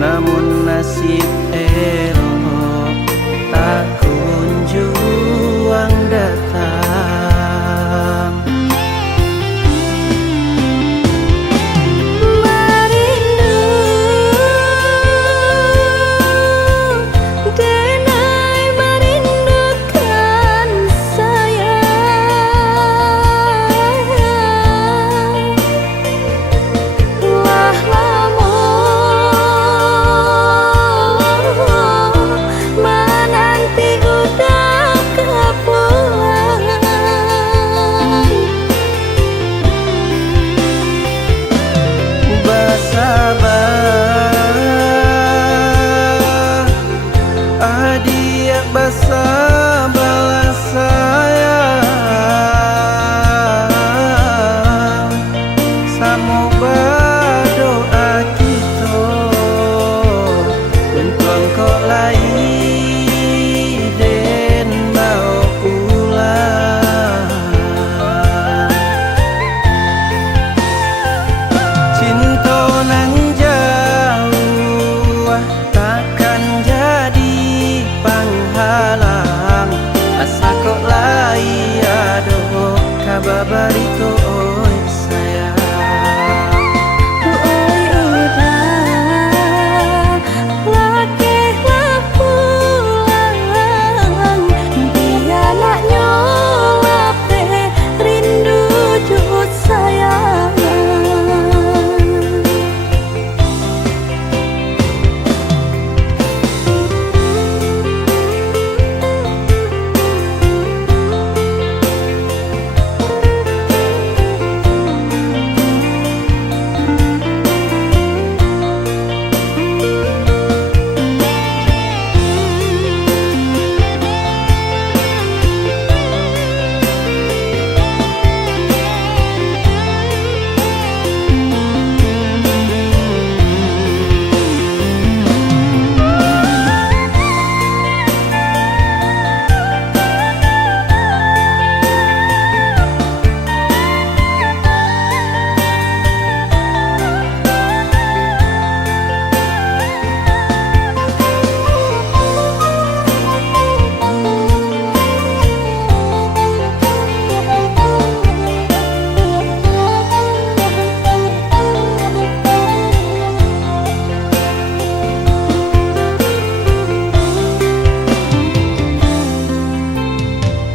namun nasib elok tak kunjung datang. Merindu denai merindukan sayang, lah lamun menanti udah kepulang. Bersabar, adia bersabarlah sayang, samo berdoa kita untuk engkau lai den mau pulang. Cinta nan jauh takkan jadi penghalang, asa kok lai aduh kabar bariko oi sayang. Oi udah lakehlah pulang, dia nak nyolape rindu jut sayang.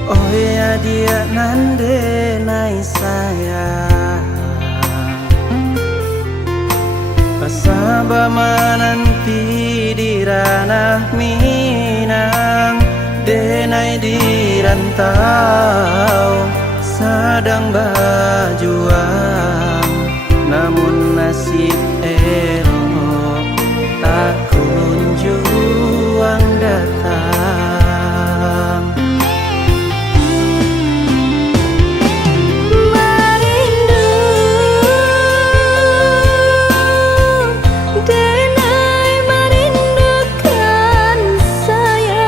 Oh ya dia nande nai sayang, pasaba menanti di ranah Minang, denai di rantau sedang berjuang, namun nasib elok tak kunjung datang. Merindu denai merindukan sayang,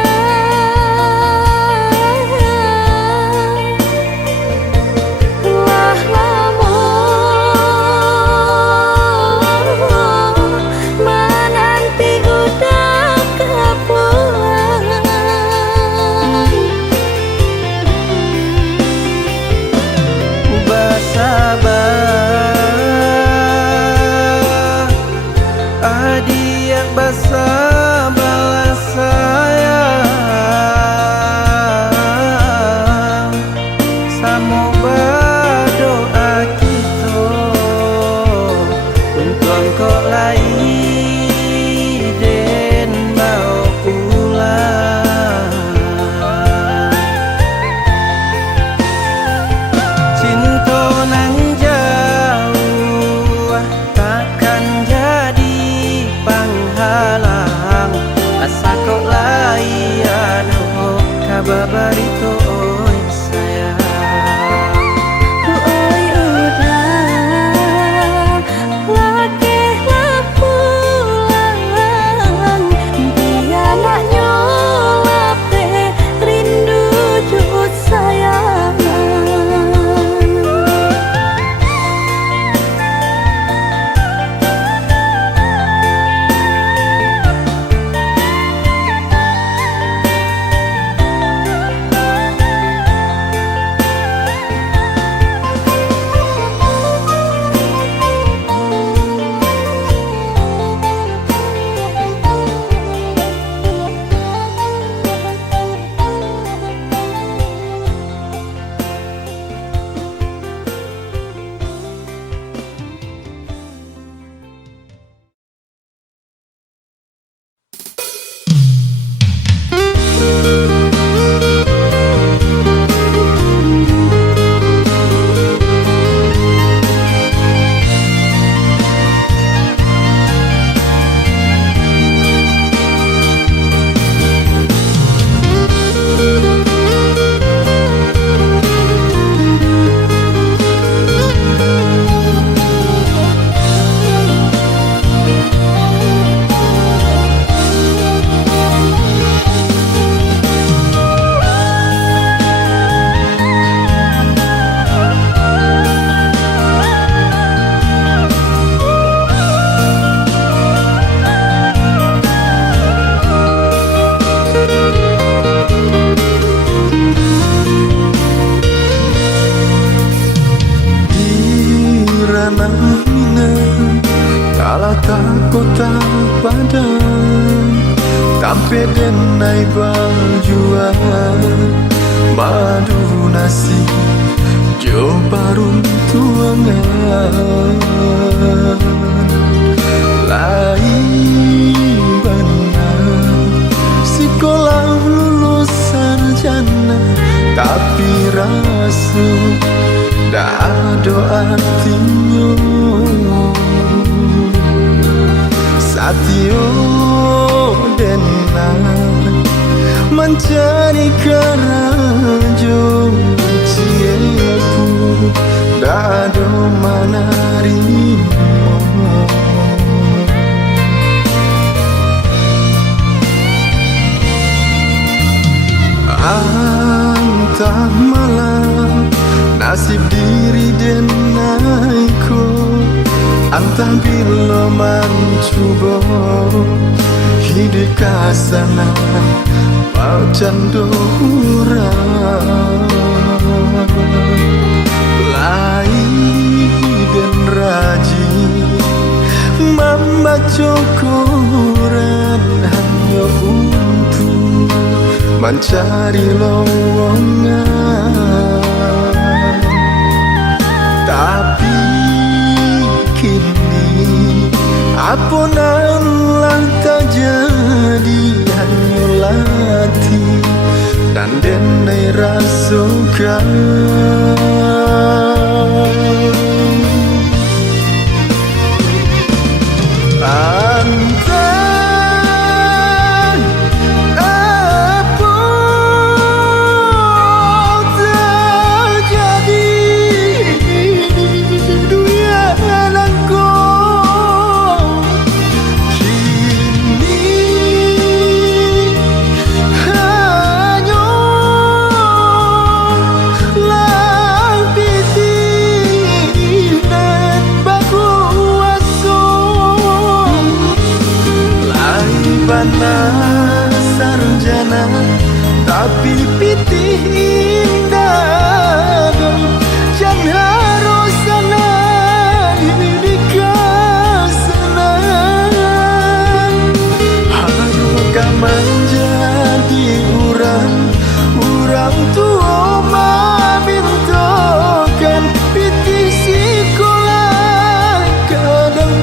lah lamun menanti udah kepulang. Bersabar, adia bersabarlah sayang, samo berdoa kita untuk engkau lai den mau pulang. Cinta nan jauh takkan jadi penghalang, asa kok lai aduh kabar barito oi sayang. Oi udah lakehlah pulang, dia nak nyolape padu nasi jo paruntuangan lai benar sekolah lulus sarjana tapi rasa dah ada artinya satyo denar mencari kerajo ciepu dado manarimo antah malam nasib diri denaiku antah bila mencoba hidup kasana mau candura lai dan raji membaca Quran hanya untuk mencari lowongan tapi kini apunanlah tak jadi hanya latih dan denai rasukan sarjana tapi pitih indah jangan harus sana di kasanan harus menjadi orang tua mabintokan pitih sekolah kadang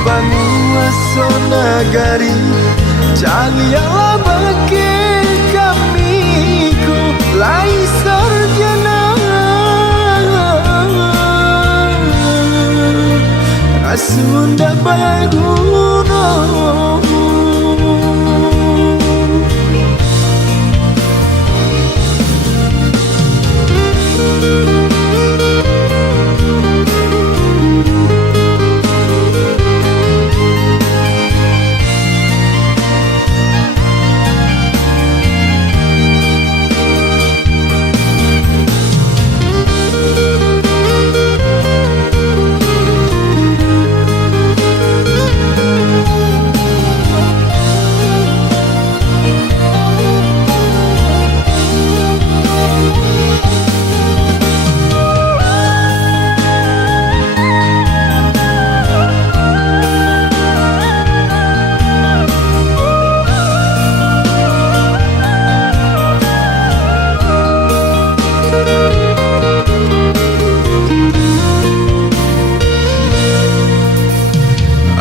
Banguaso nagari Jalialah bagi kamiku Lai sarjana Asunda baguna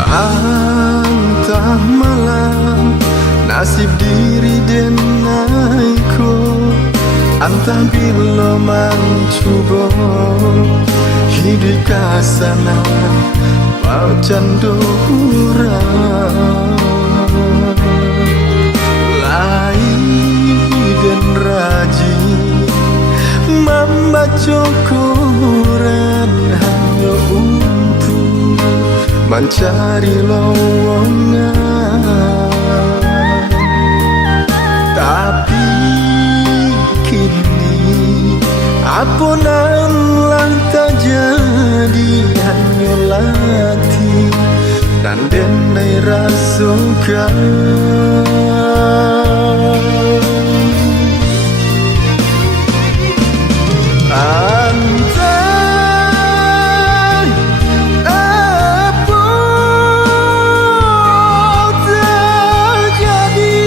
antah malam nasib diri denaiku antah bila mencoba hidup kasana mau candura lai dan raji membaca Quran hanya untuk mencari lowongan tapi kini apunanlah tak jadi hanya latih dan denai rasukan terjadi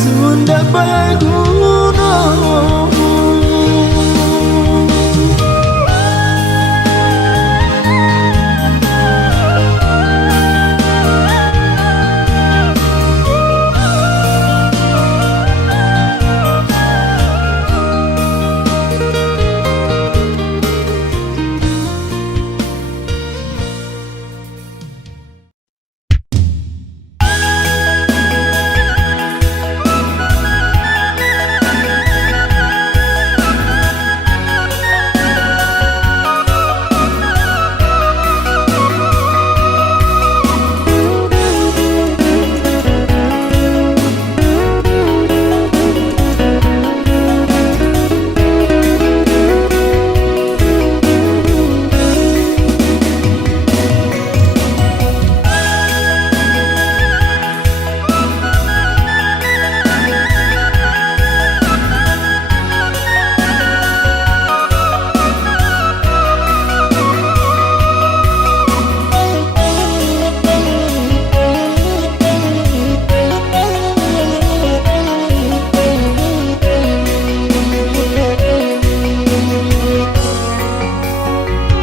Sunda Baguna.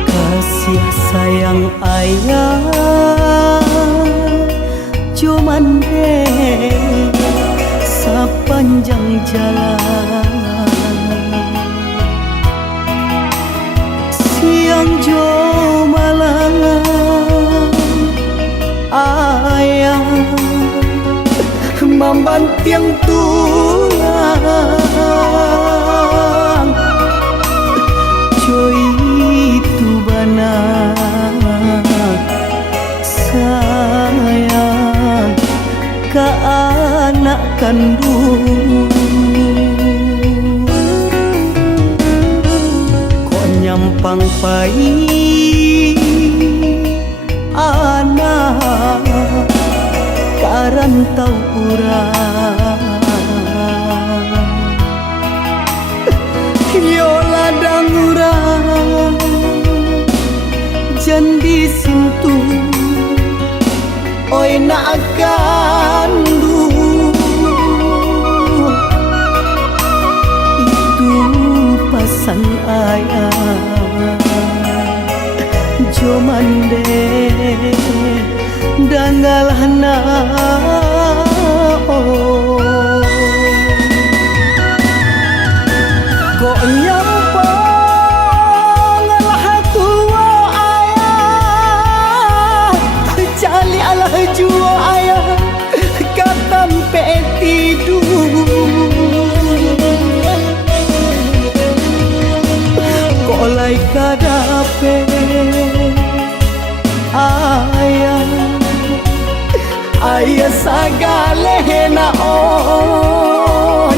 Kasih sayang ayah cuman deh sepanjang jalan siang jo malam ayah membanting tulang joy itu benar sayang ke anak kandung kok nyampang pai anak karantau urang yo ladang urang jan disintu oi nak kandu itu pasan ayah jomande dangalana kok nyampang lah tua ayah cali alah jua ayah katampe tidur kok lai kadape ayah sagale naon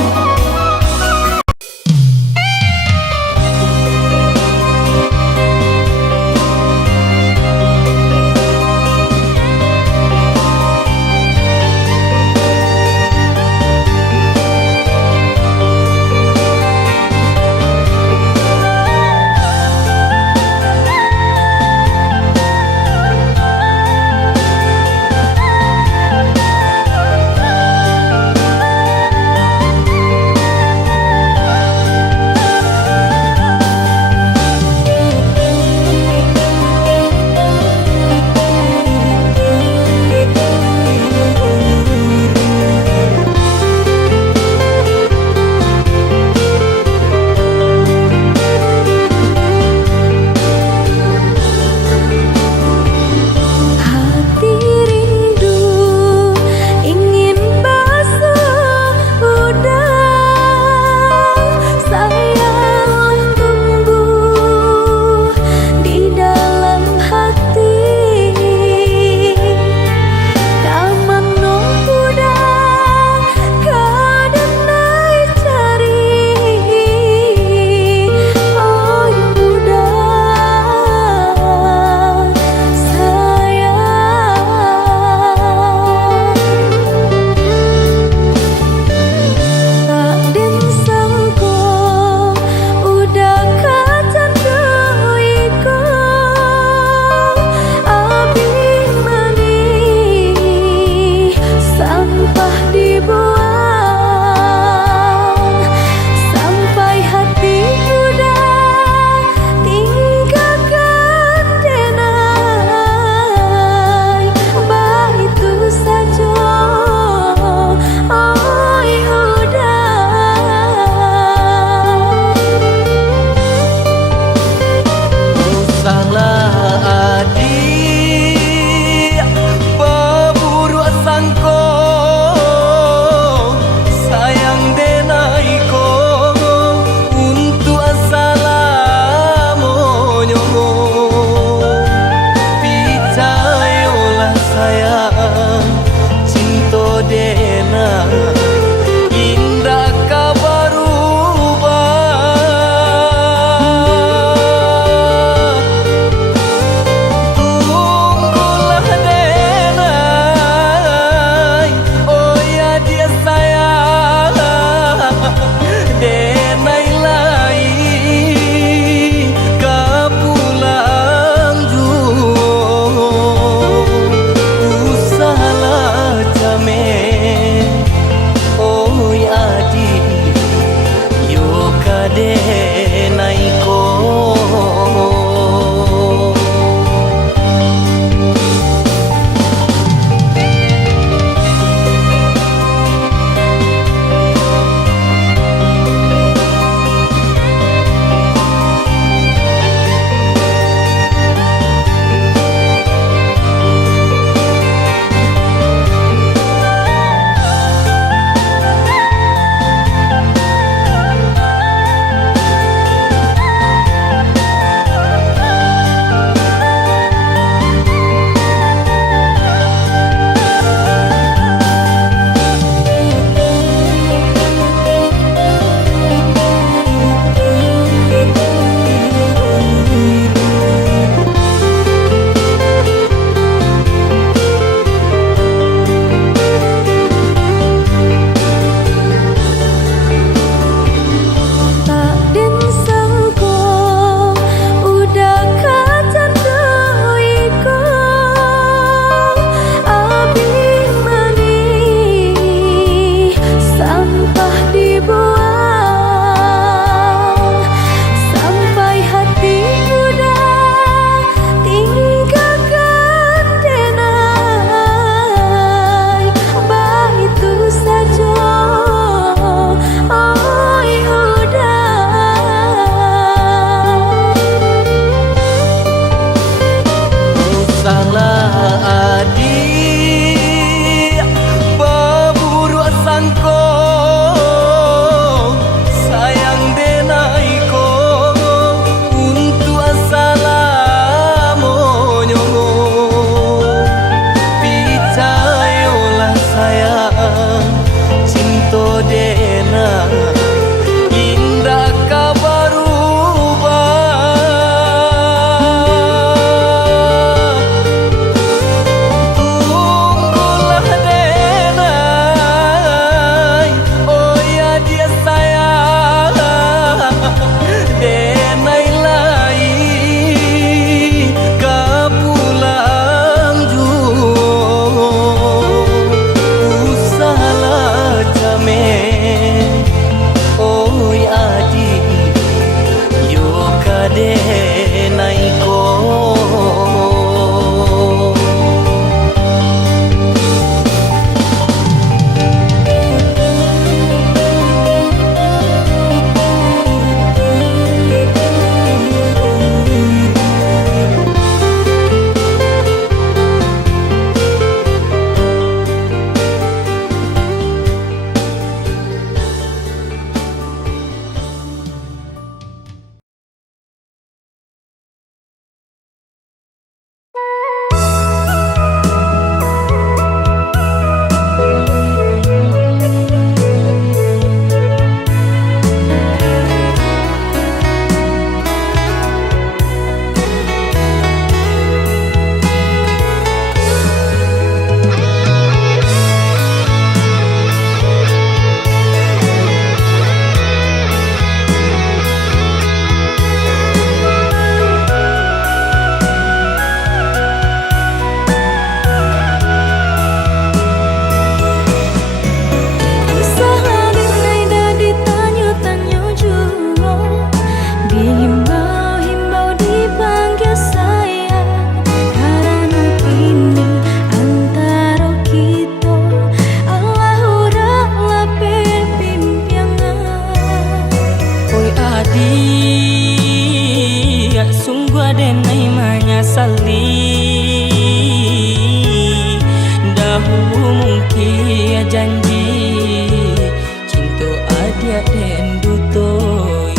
menyesali dahulu mungkin janji cinta adia den dutoi.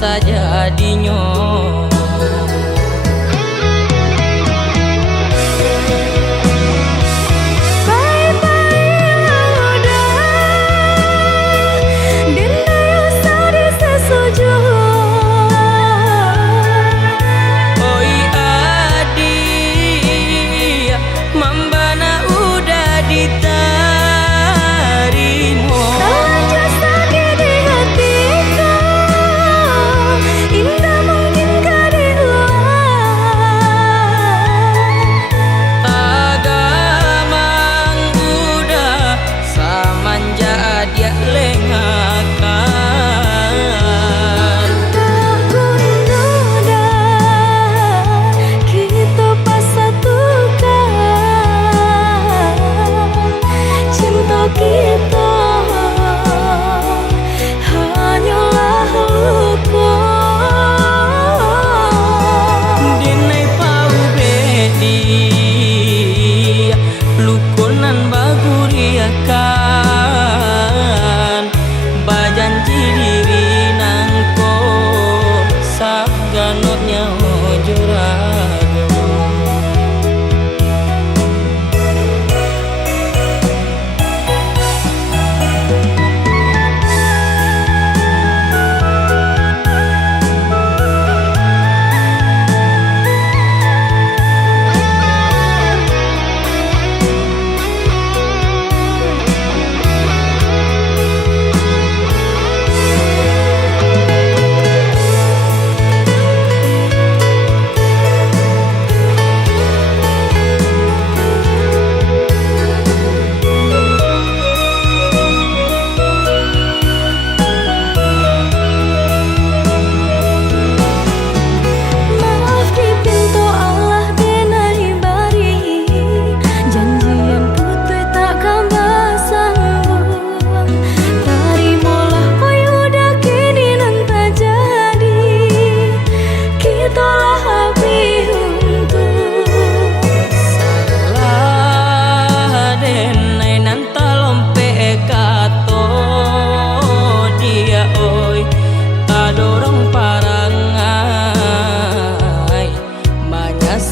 Saja dinyo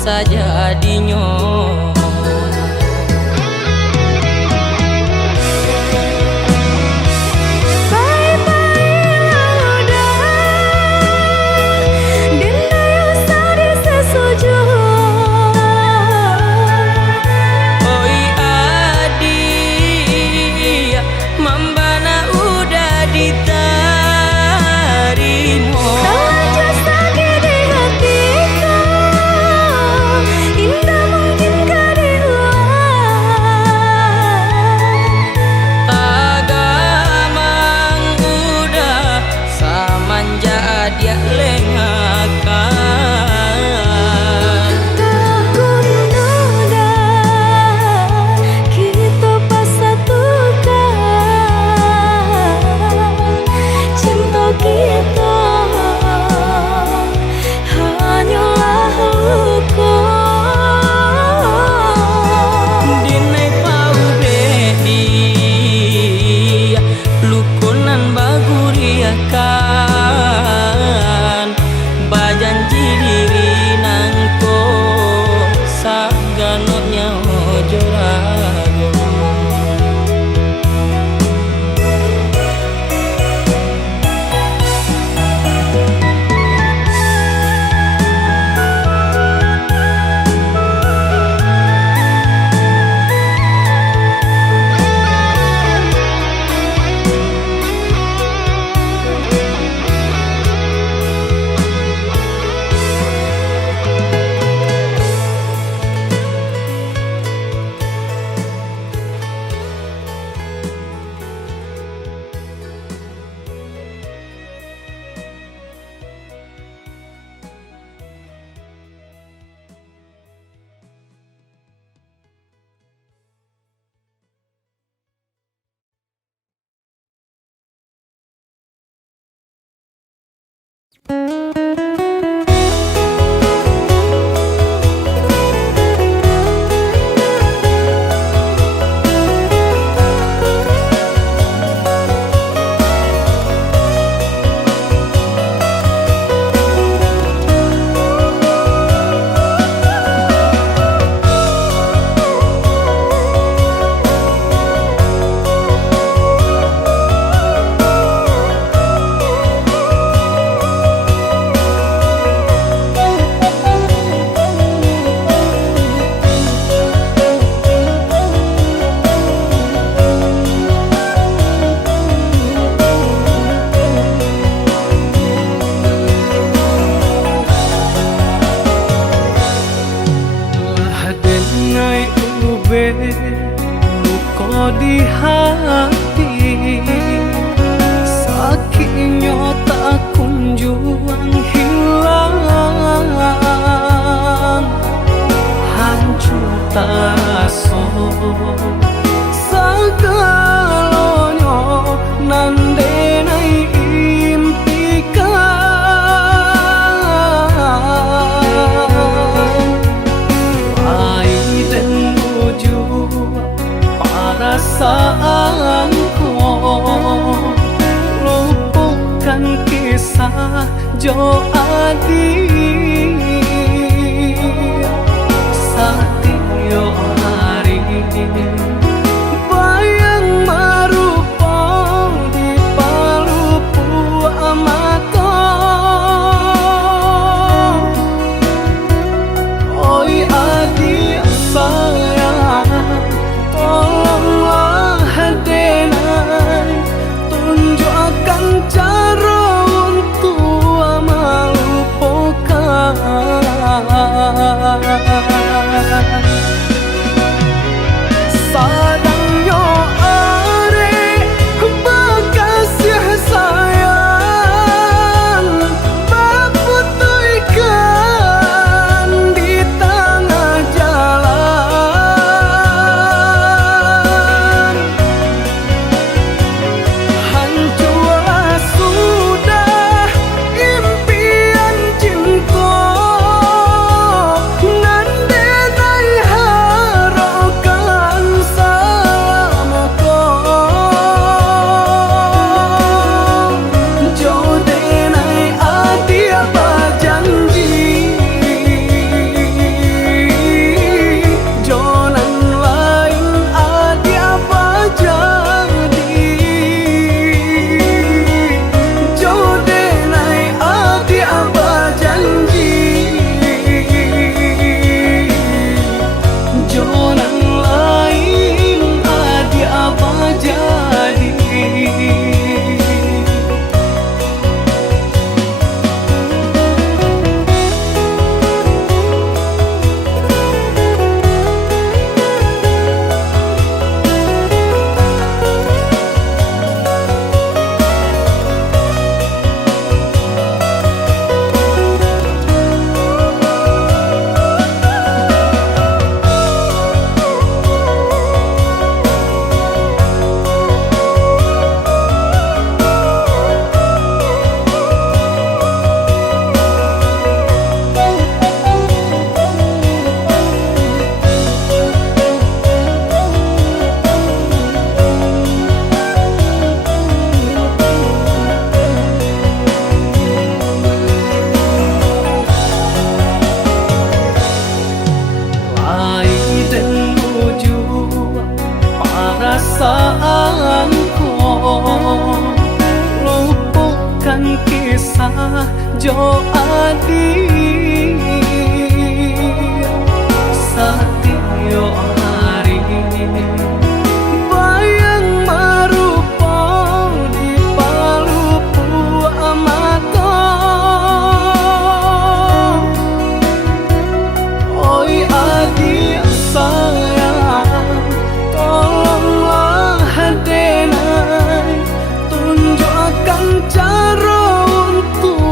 saja dinyo. saraso sagalonyo nandenai impikan ai dan menuju perasaanku lupakan kisah jo adi satyo hari bayang marupa di palupu amato oi adi sayang tolonglah denai tunjukkan cara untuk melupakan sadangnya are bekasih sayang berputihkan di tengah jalan hancurlah sudah impian cinta nandenai harapan selamaku jodenai adi apa janji jonan lain adi apa jadi jodenai adi apa janji jonan lain adi apa jadi ai dan menuju perasaanku lupakan kisah jo adi satyo hari bayang marupa di palupu amato oi adi sayang tolonglah denai tunjukkan cara untuk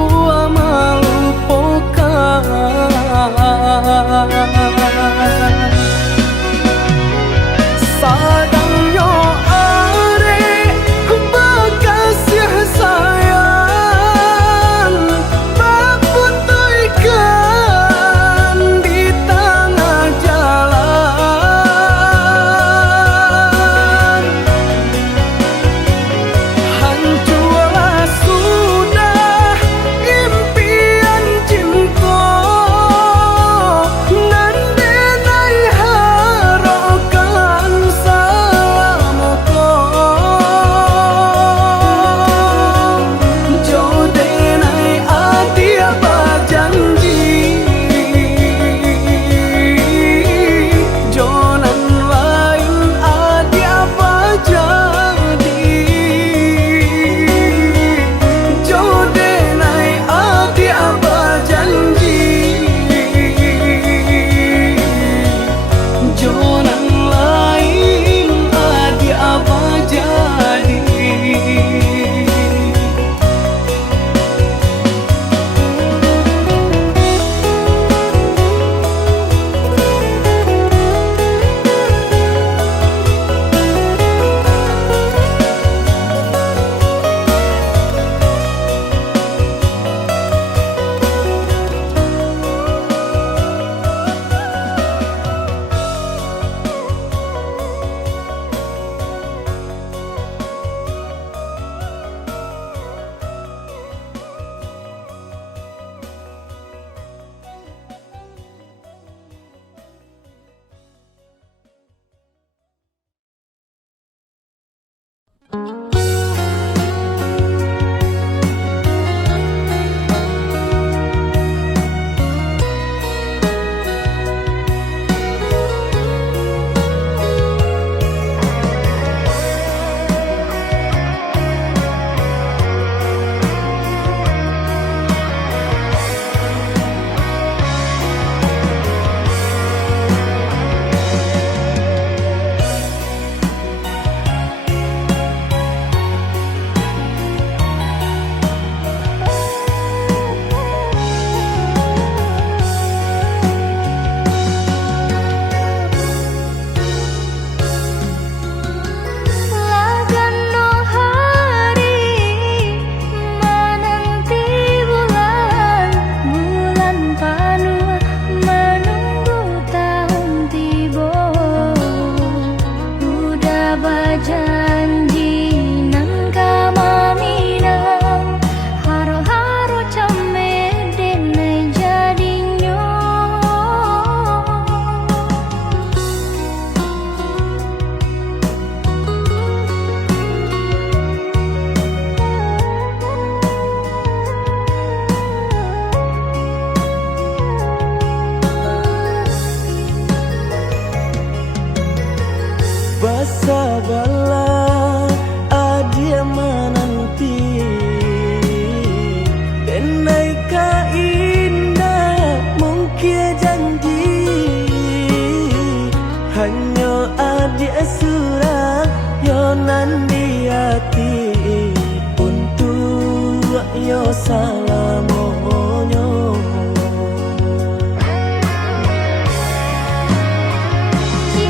salamonyo.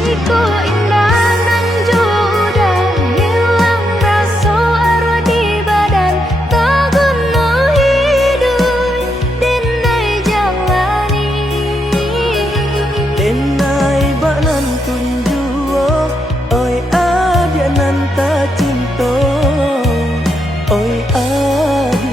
Jiko indah nan udah hilang rasa arwah di badan, tak guna hidup denai jalani. Denai banan tunjuo, oi adia nan tak cinta, oi adi.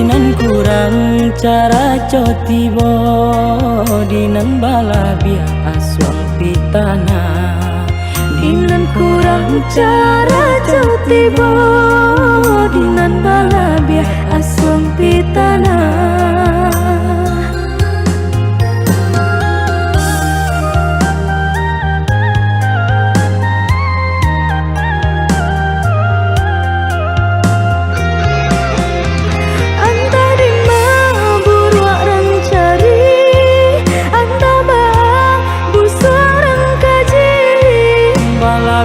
Dinan kurang cara cotibo, dinan balabia aswang pitana. Dinan kurang cara cotibo, dinan balabia aswang pitana.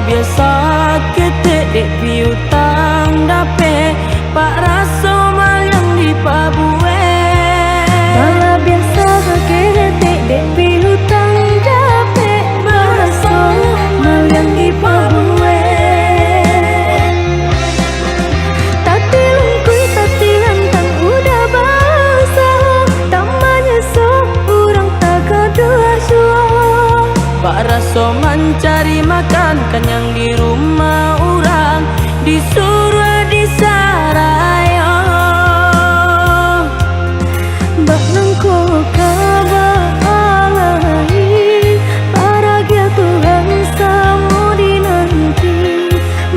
Biasa ketek dek piutang dape pak raso malang di pabue. Bala biasa ketek dek piutang dape pak raso malang di pabue. Tatilun kui tatilan tang udah basah, tamanya so urang tak kedua suah. Pak raso mencari makan kenyang di rumah orang, disuruh disaraya. Bak nangko kabalai, paragia Tuhan samu dinanti.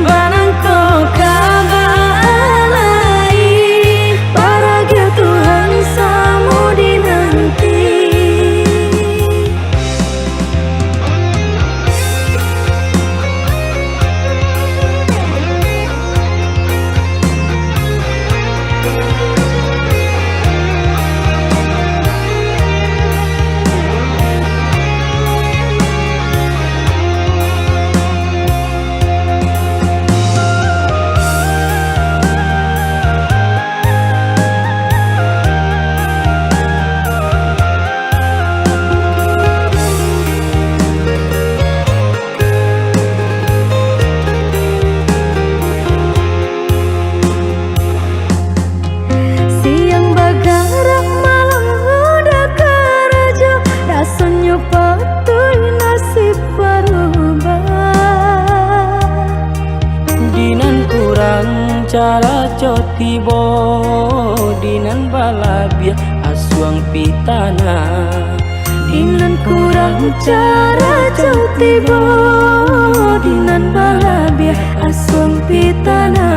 Banangko kabalai, Paragia Tuhan samu dinanti. Cara cotibo, dinan balabia aswang pitana. Dinan kurang cara cotibo, dinan balabia aswang pitana.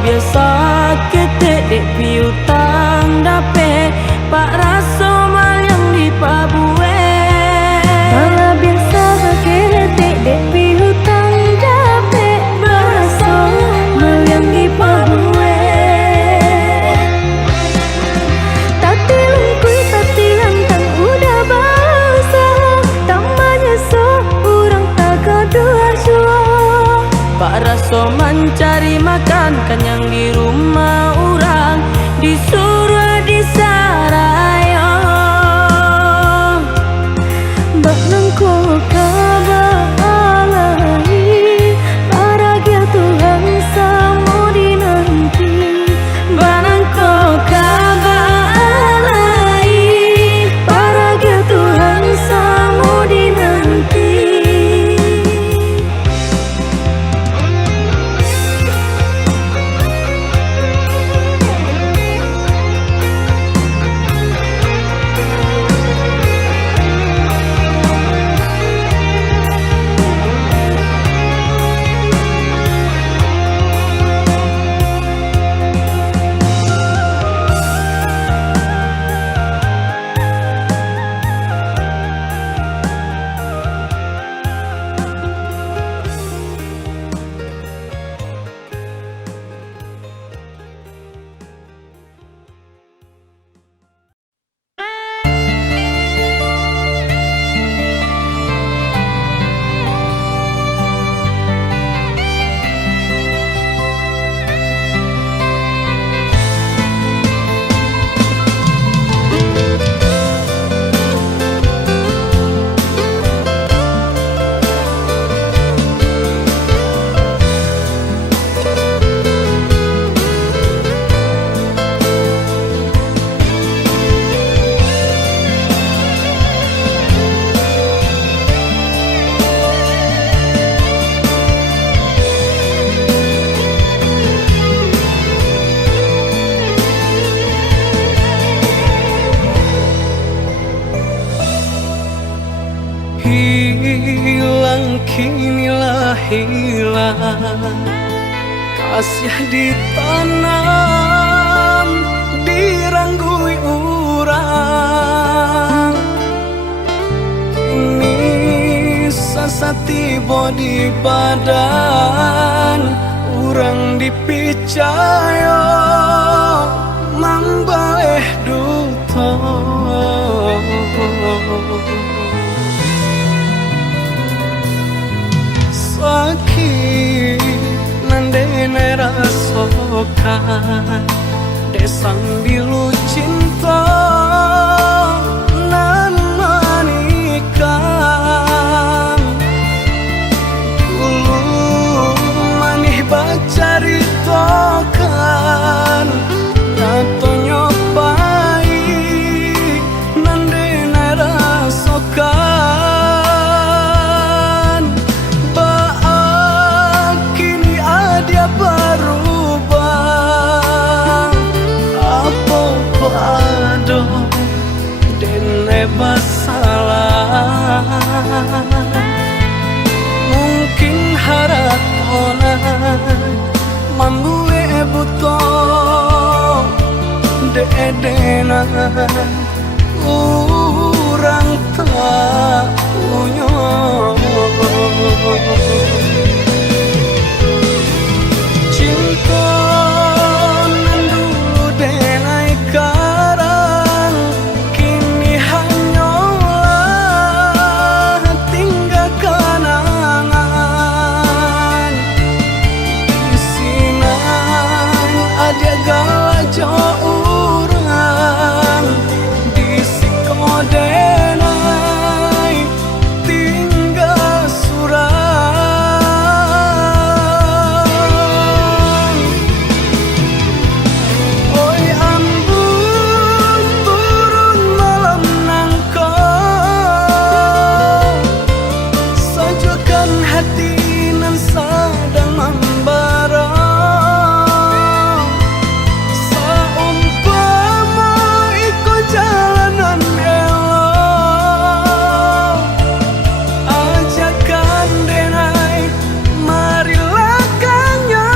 Biasa ketek dek piutang dape pak raso malang di pabue. Bala biasa ketek dek piutang dape pak raso malang di pabue. Tatilun kui tatilan tang udah basah, tamanya so urang tak kedua suah. Pak raso mencari makan kenyang di rumah orang, disuruh disaraya. Bak nangko kabalai, paragia Tuhan samu dinanti. Banangko kabalai, paragia Tuhan samu dinanti. kinilah hilang. Kasih ditanam, diranggui urang. Kini sasati bodi badan, urang dipicaya mambaleh duto. Sakit nandene rasokan, desang bilu cinta nan manikang. Dulu manih bacari tokan, nato nyopai nandene rasokan. Baak kini ada berubah, apa pado dene masalah. Mungkin haratona mambue buto de-edena urang tak punya. Cinta nan dulu denai karang, kini hanyalah tinggal kenangan. Di sinan ada galajo urang, di sikodenai tinggal surang. Oi ambun turun malam nangkau, sajukan hati nan sedang membara. Saumpama ikut jalanan elok, ajakan denai marilah kanyang.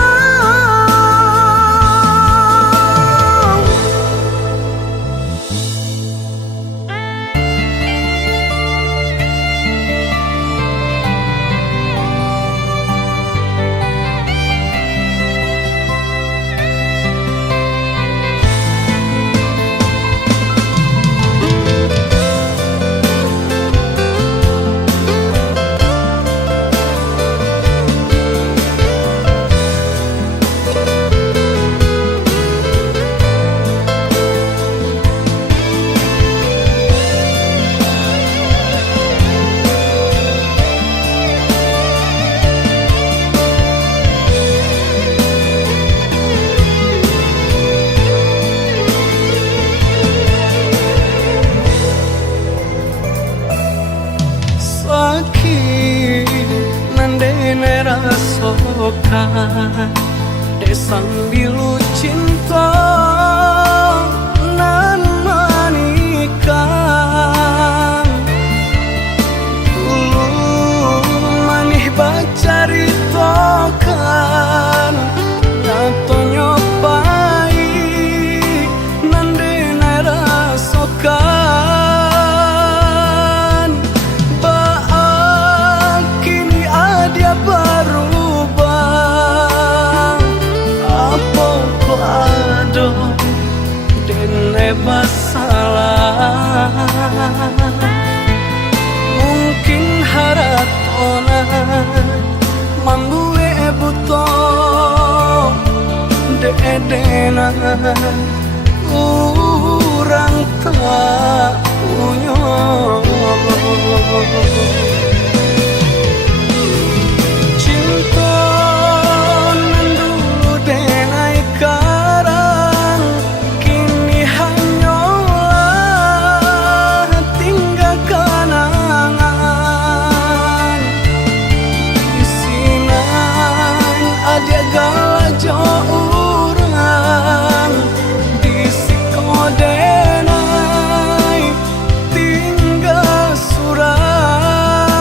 Sakit nandene rasokan, desang bilu cinta nan manikang. Dulu manih bacari tokan, nato nyopai nandene rasokan. Baak kini ada berubah, apa pado dene masalah. Mungkin haratona mambue buto de-edena urang tak punya. Cinta nan dulu denai karang, kini hanyalah tinggal kenangan. Di sinan ada galajo urang, di sikodenai tinggal surang.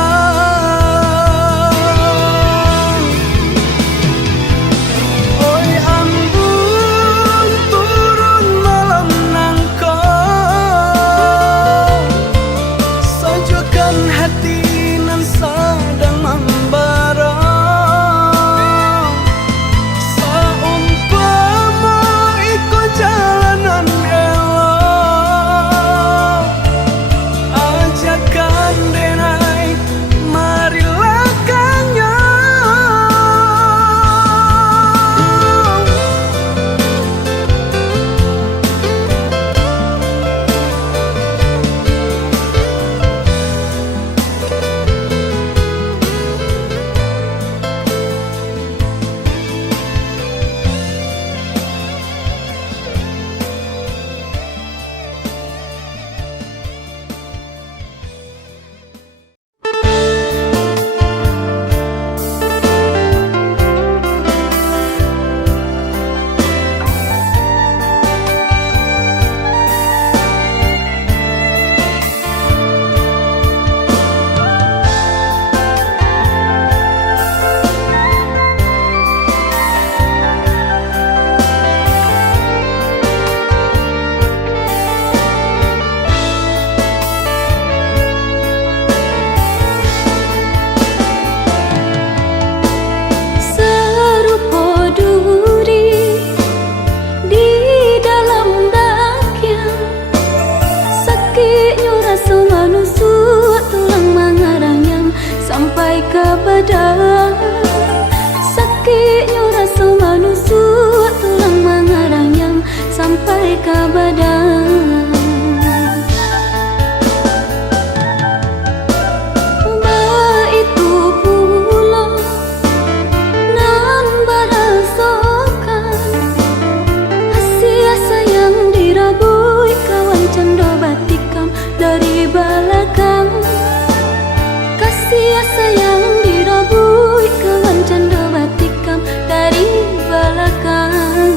badan. Sakitnya rasa menusuk tulang mengarang yang sampai ke badan. Itu pula nan berasakan kasih sayang dirabui kawan canda batikam dari belakang. Kasih sayang dirabui kawan canda batikam dari belakang.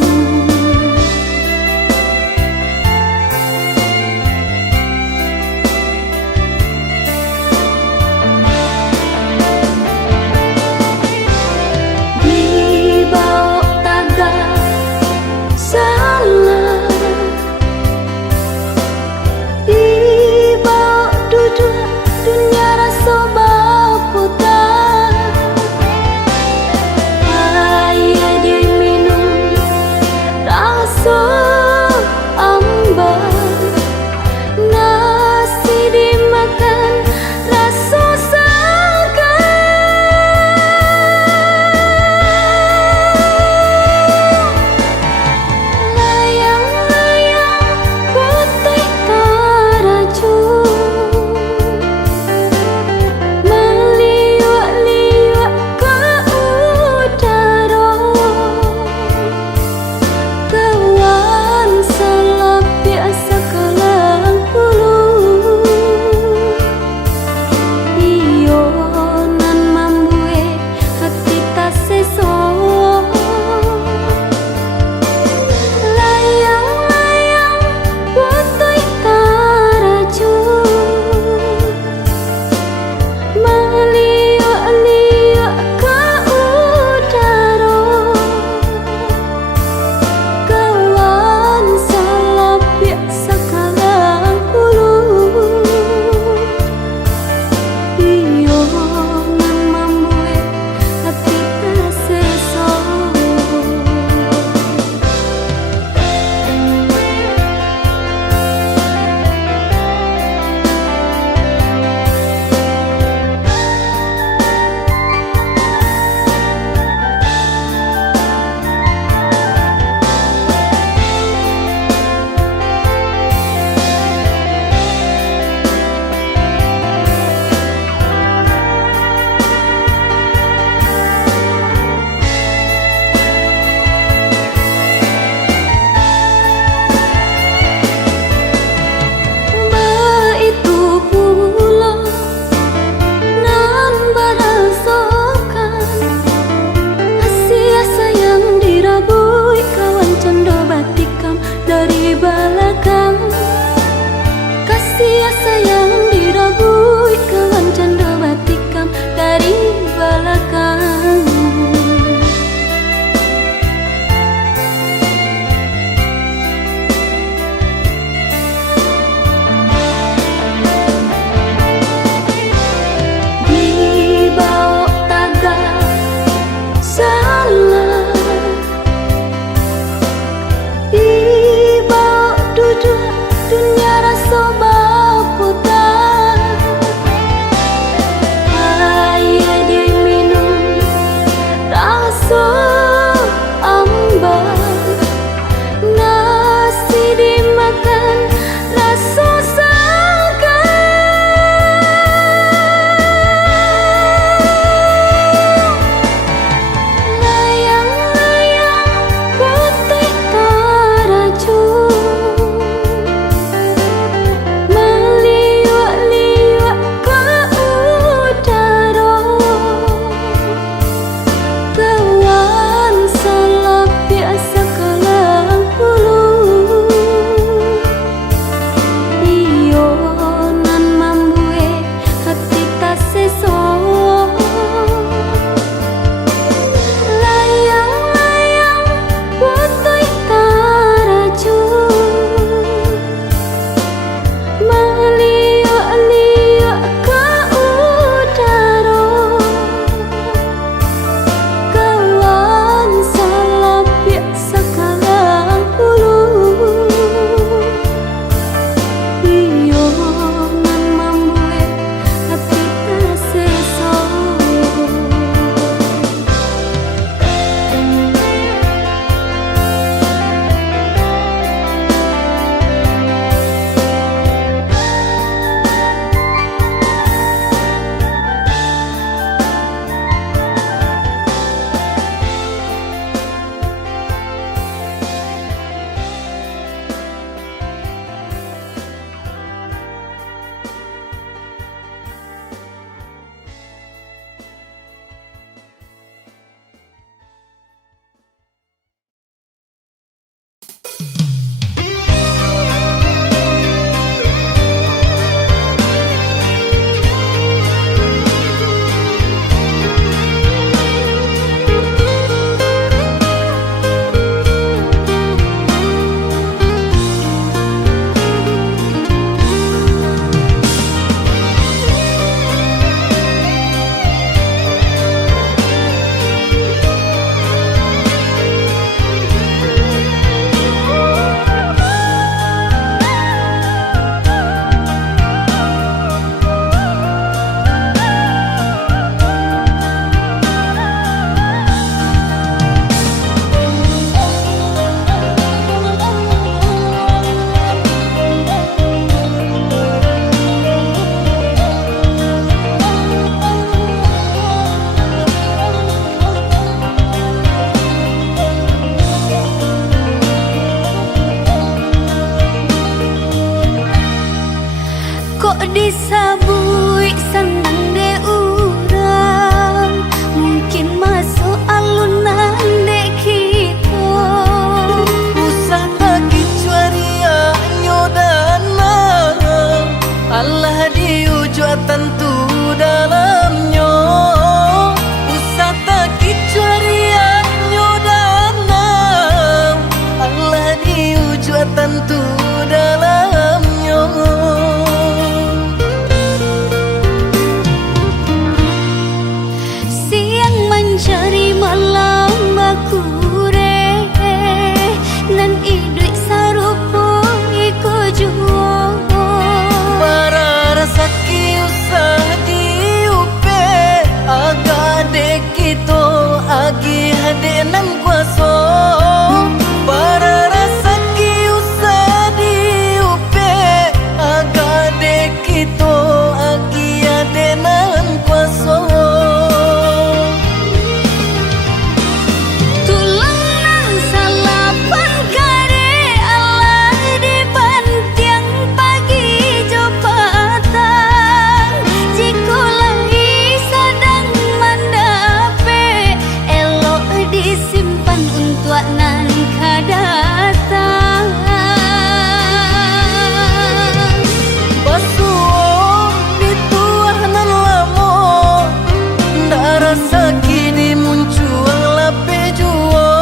sakini muncul lape juo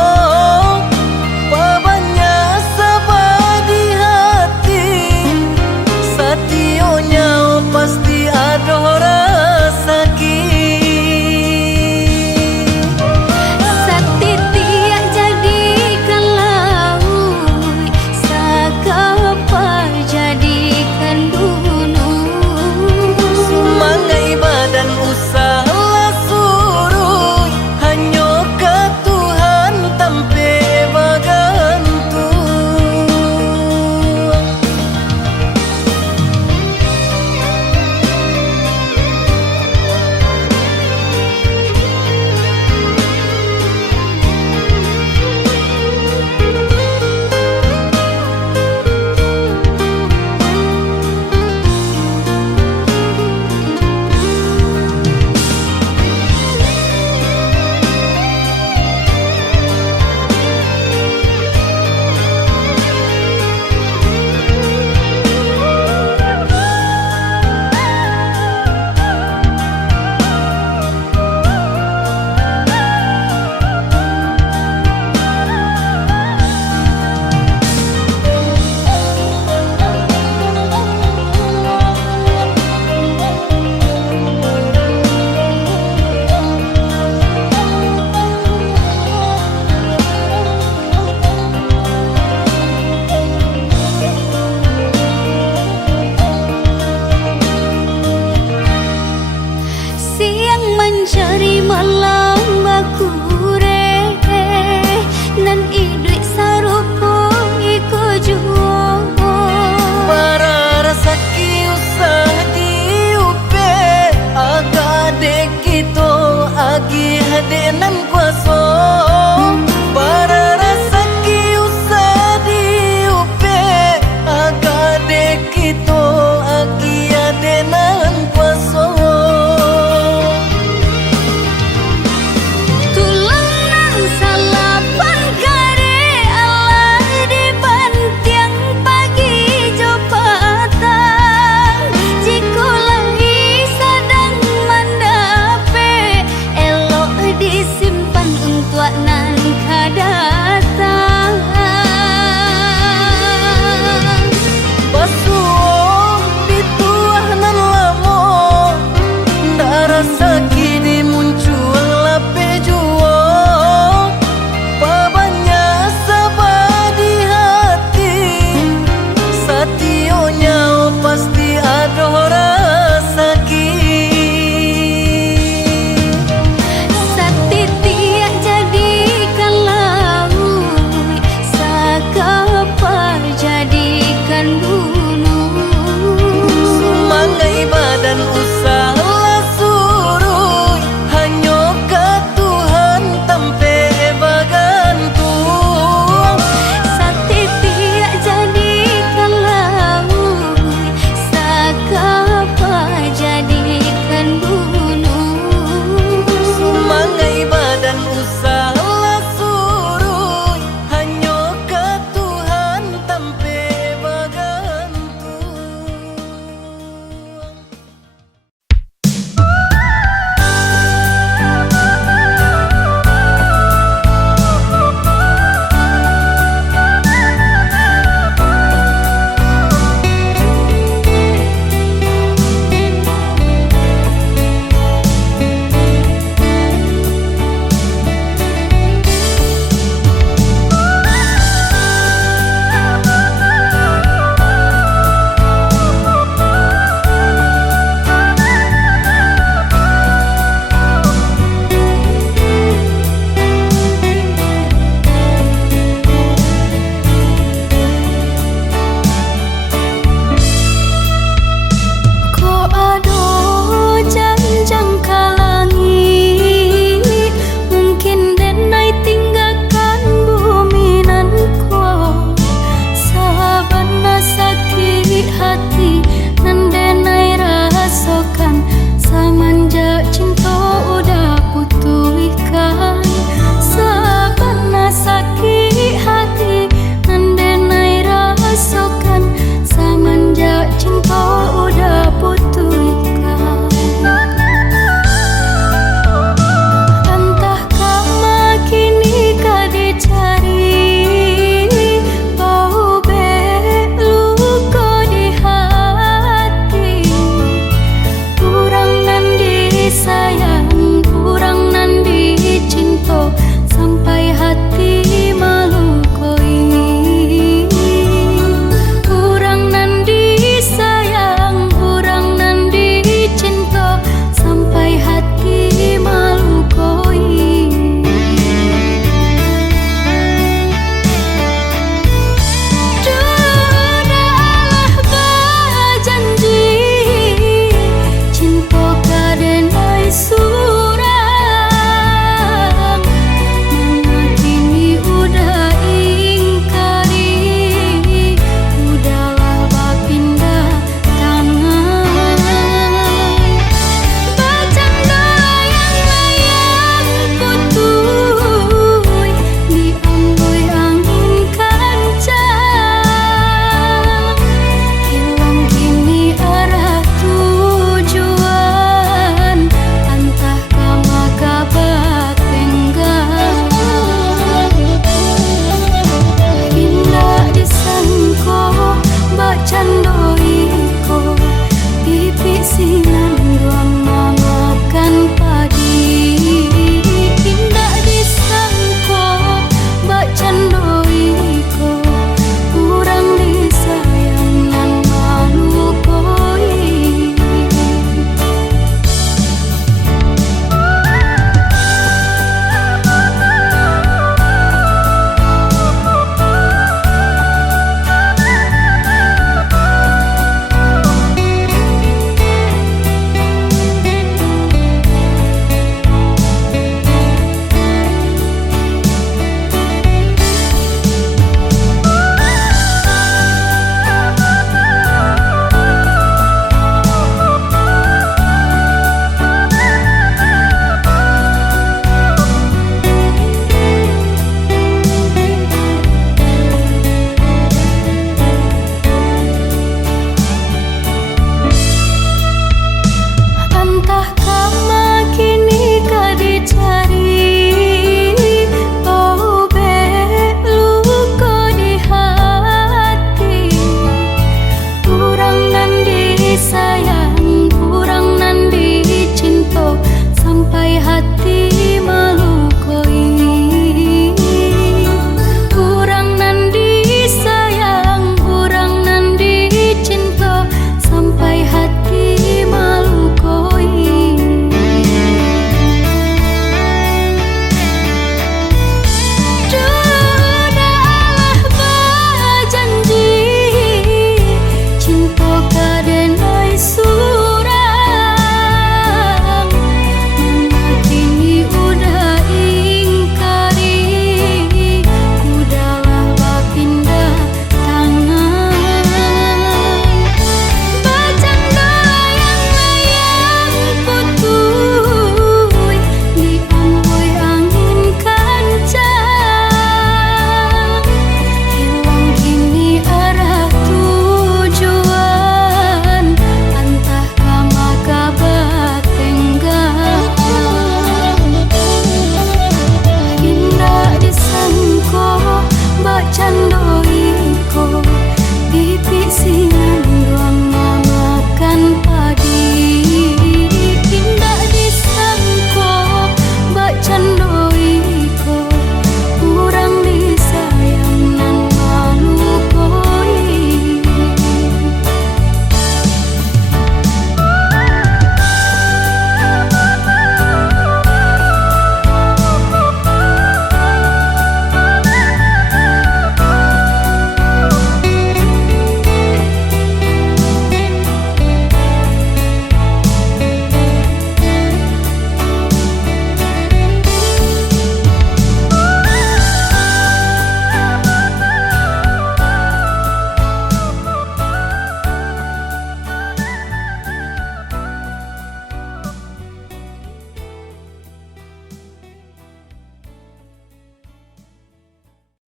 babanya sabar di hati sationya pasti ada rasa Sakti tiak jadikan laut, sakapa jadikan gunung. Semangai badan usaha suruh hanya ke Tuhan tampe bagantung. Siang mencari malam bakure nan idui sarupo iko juo. Para rasaki usah diupe aga dekito agi hadenan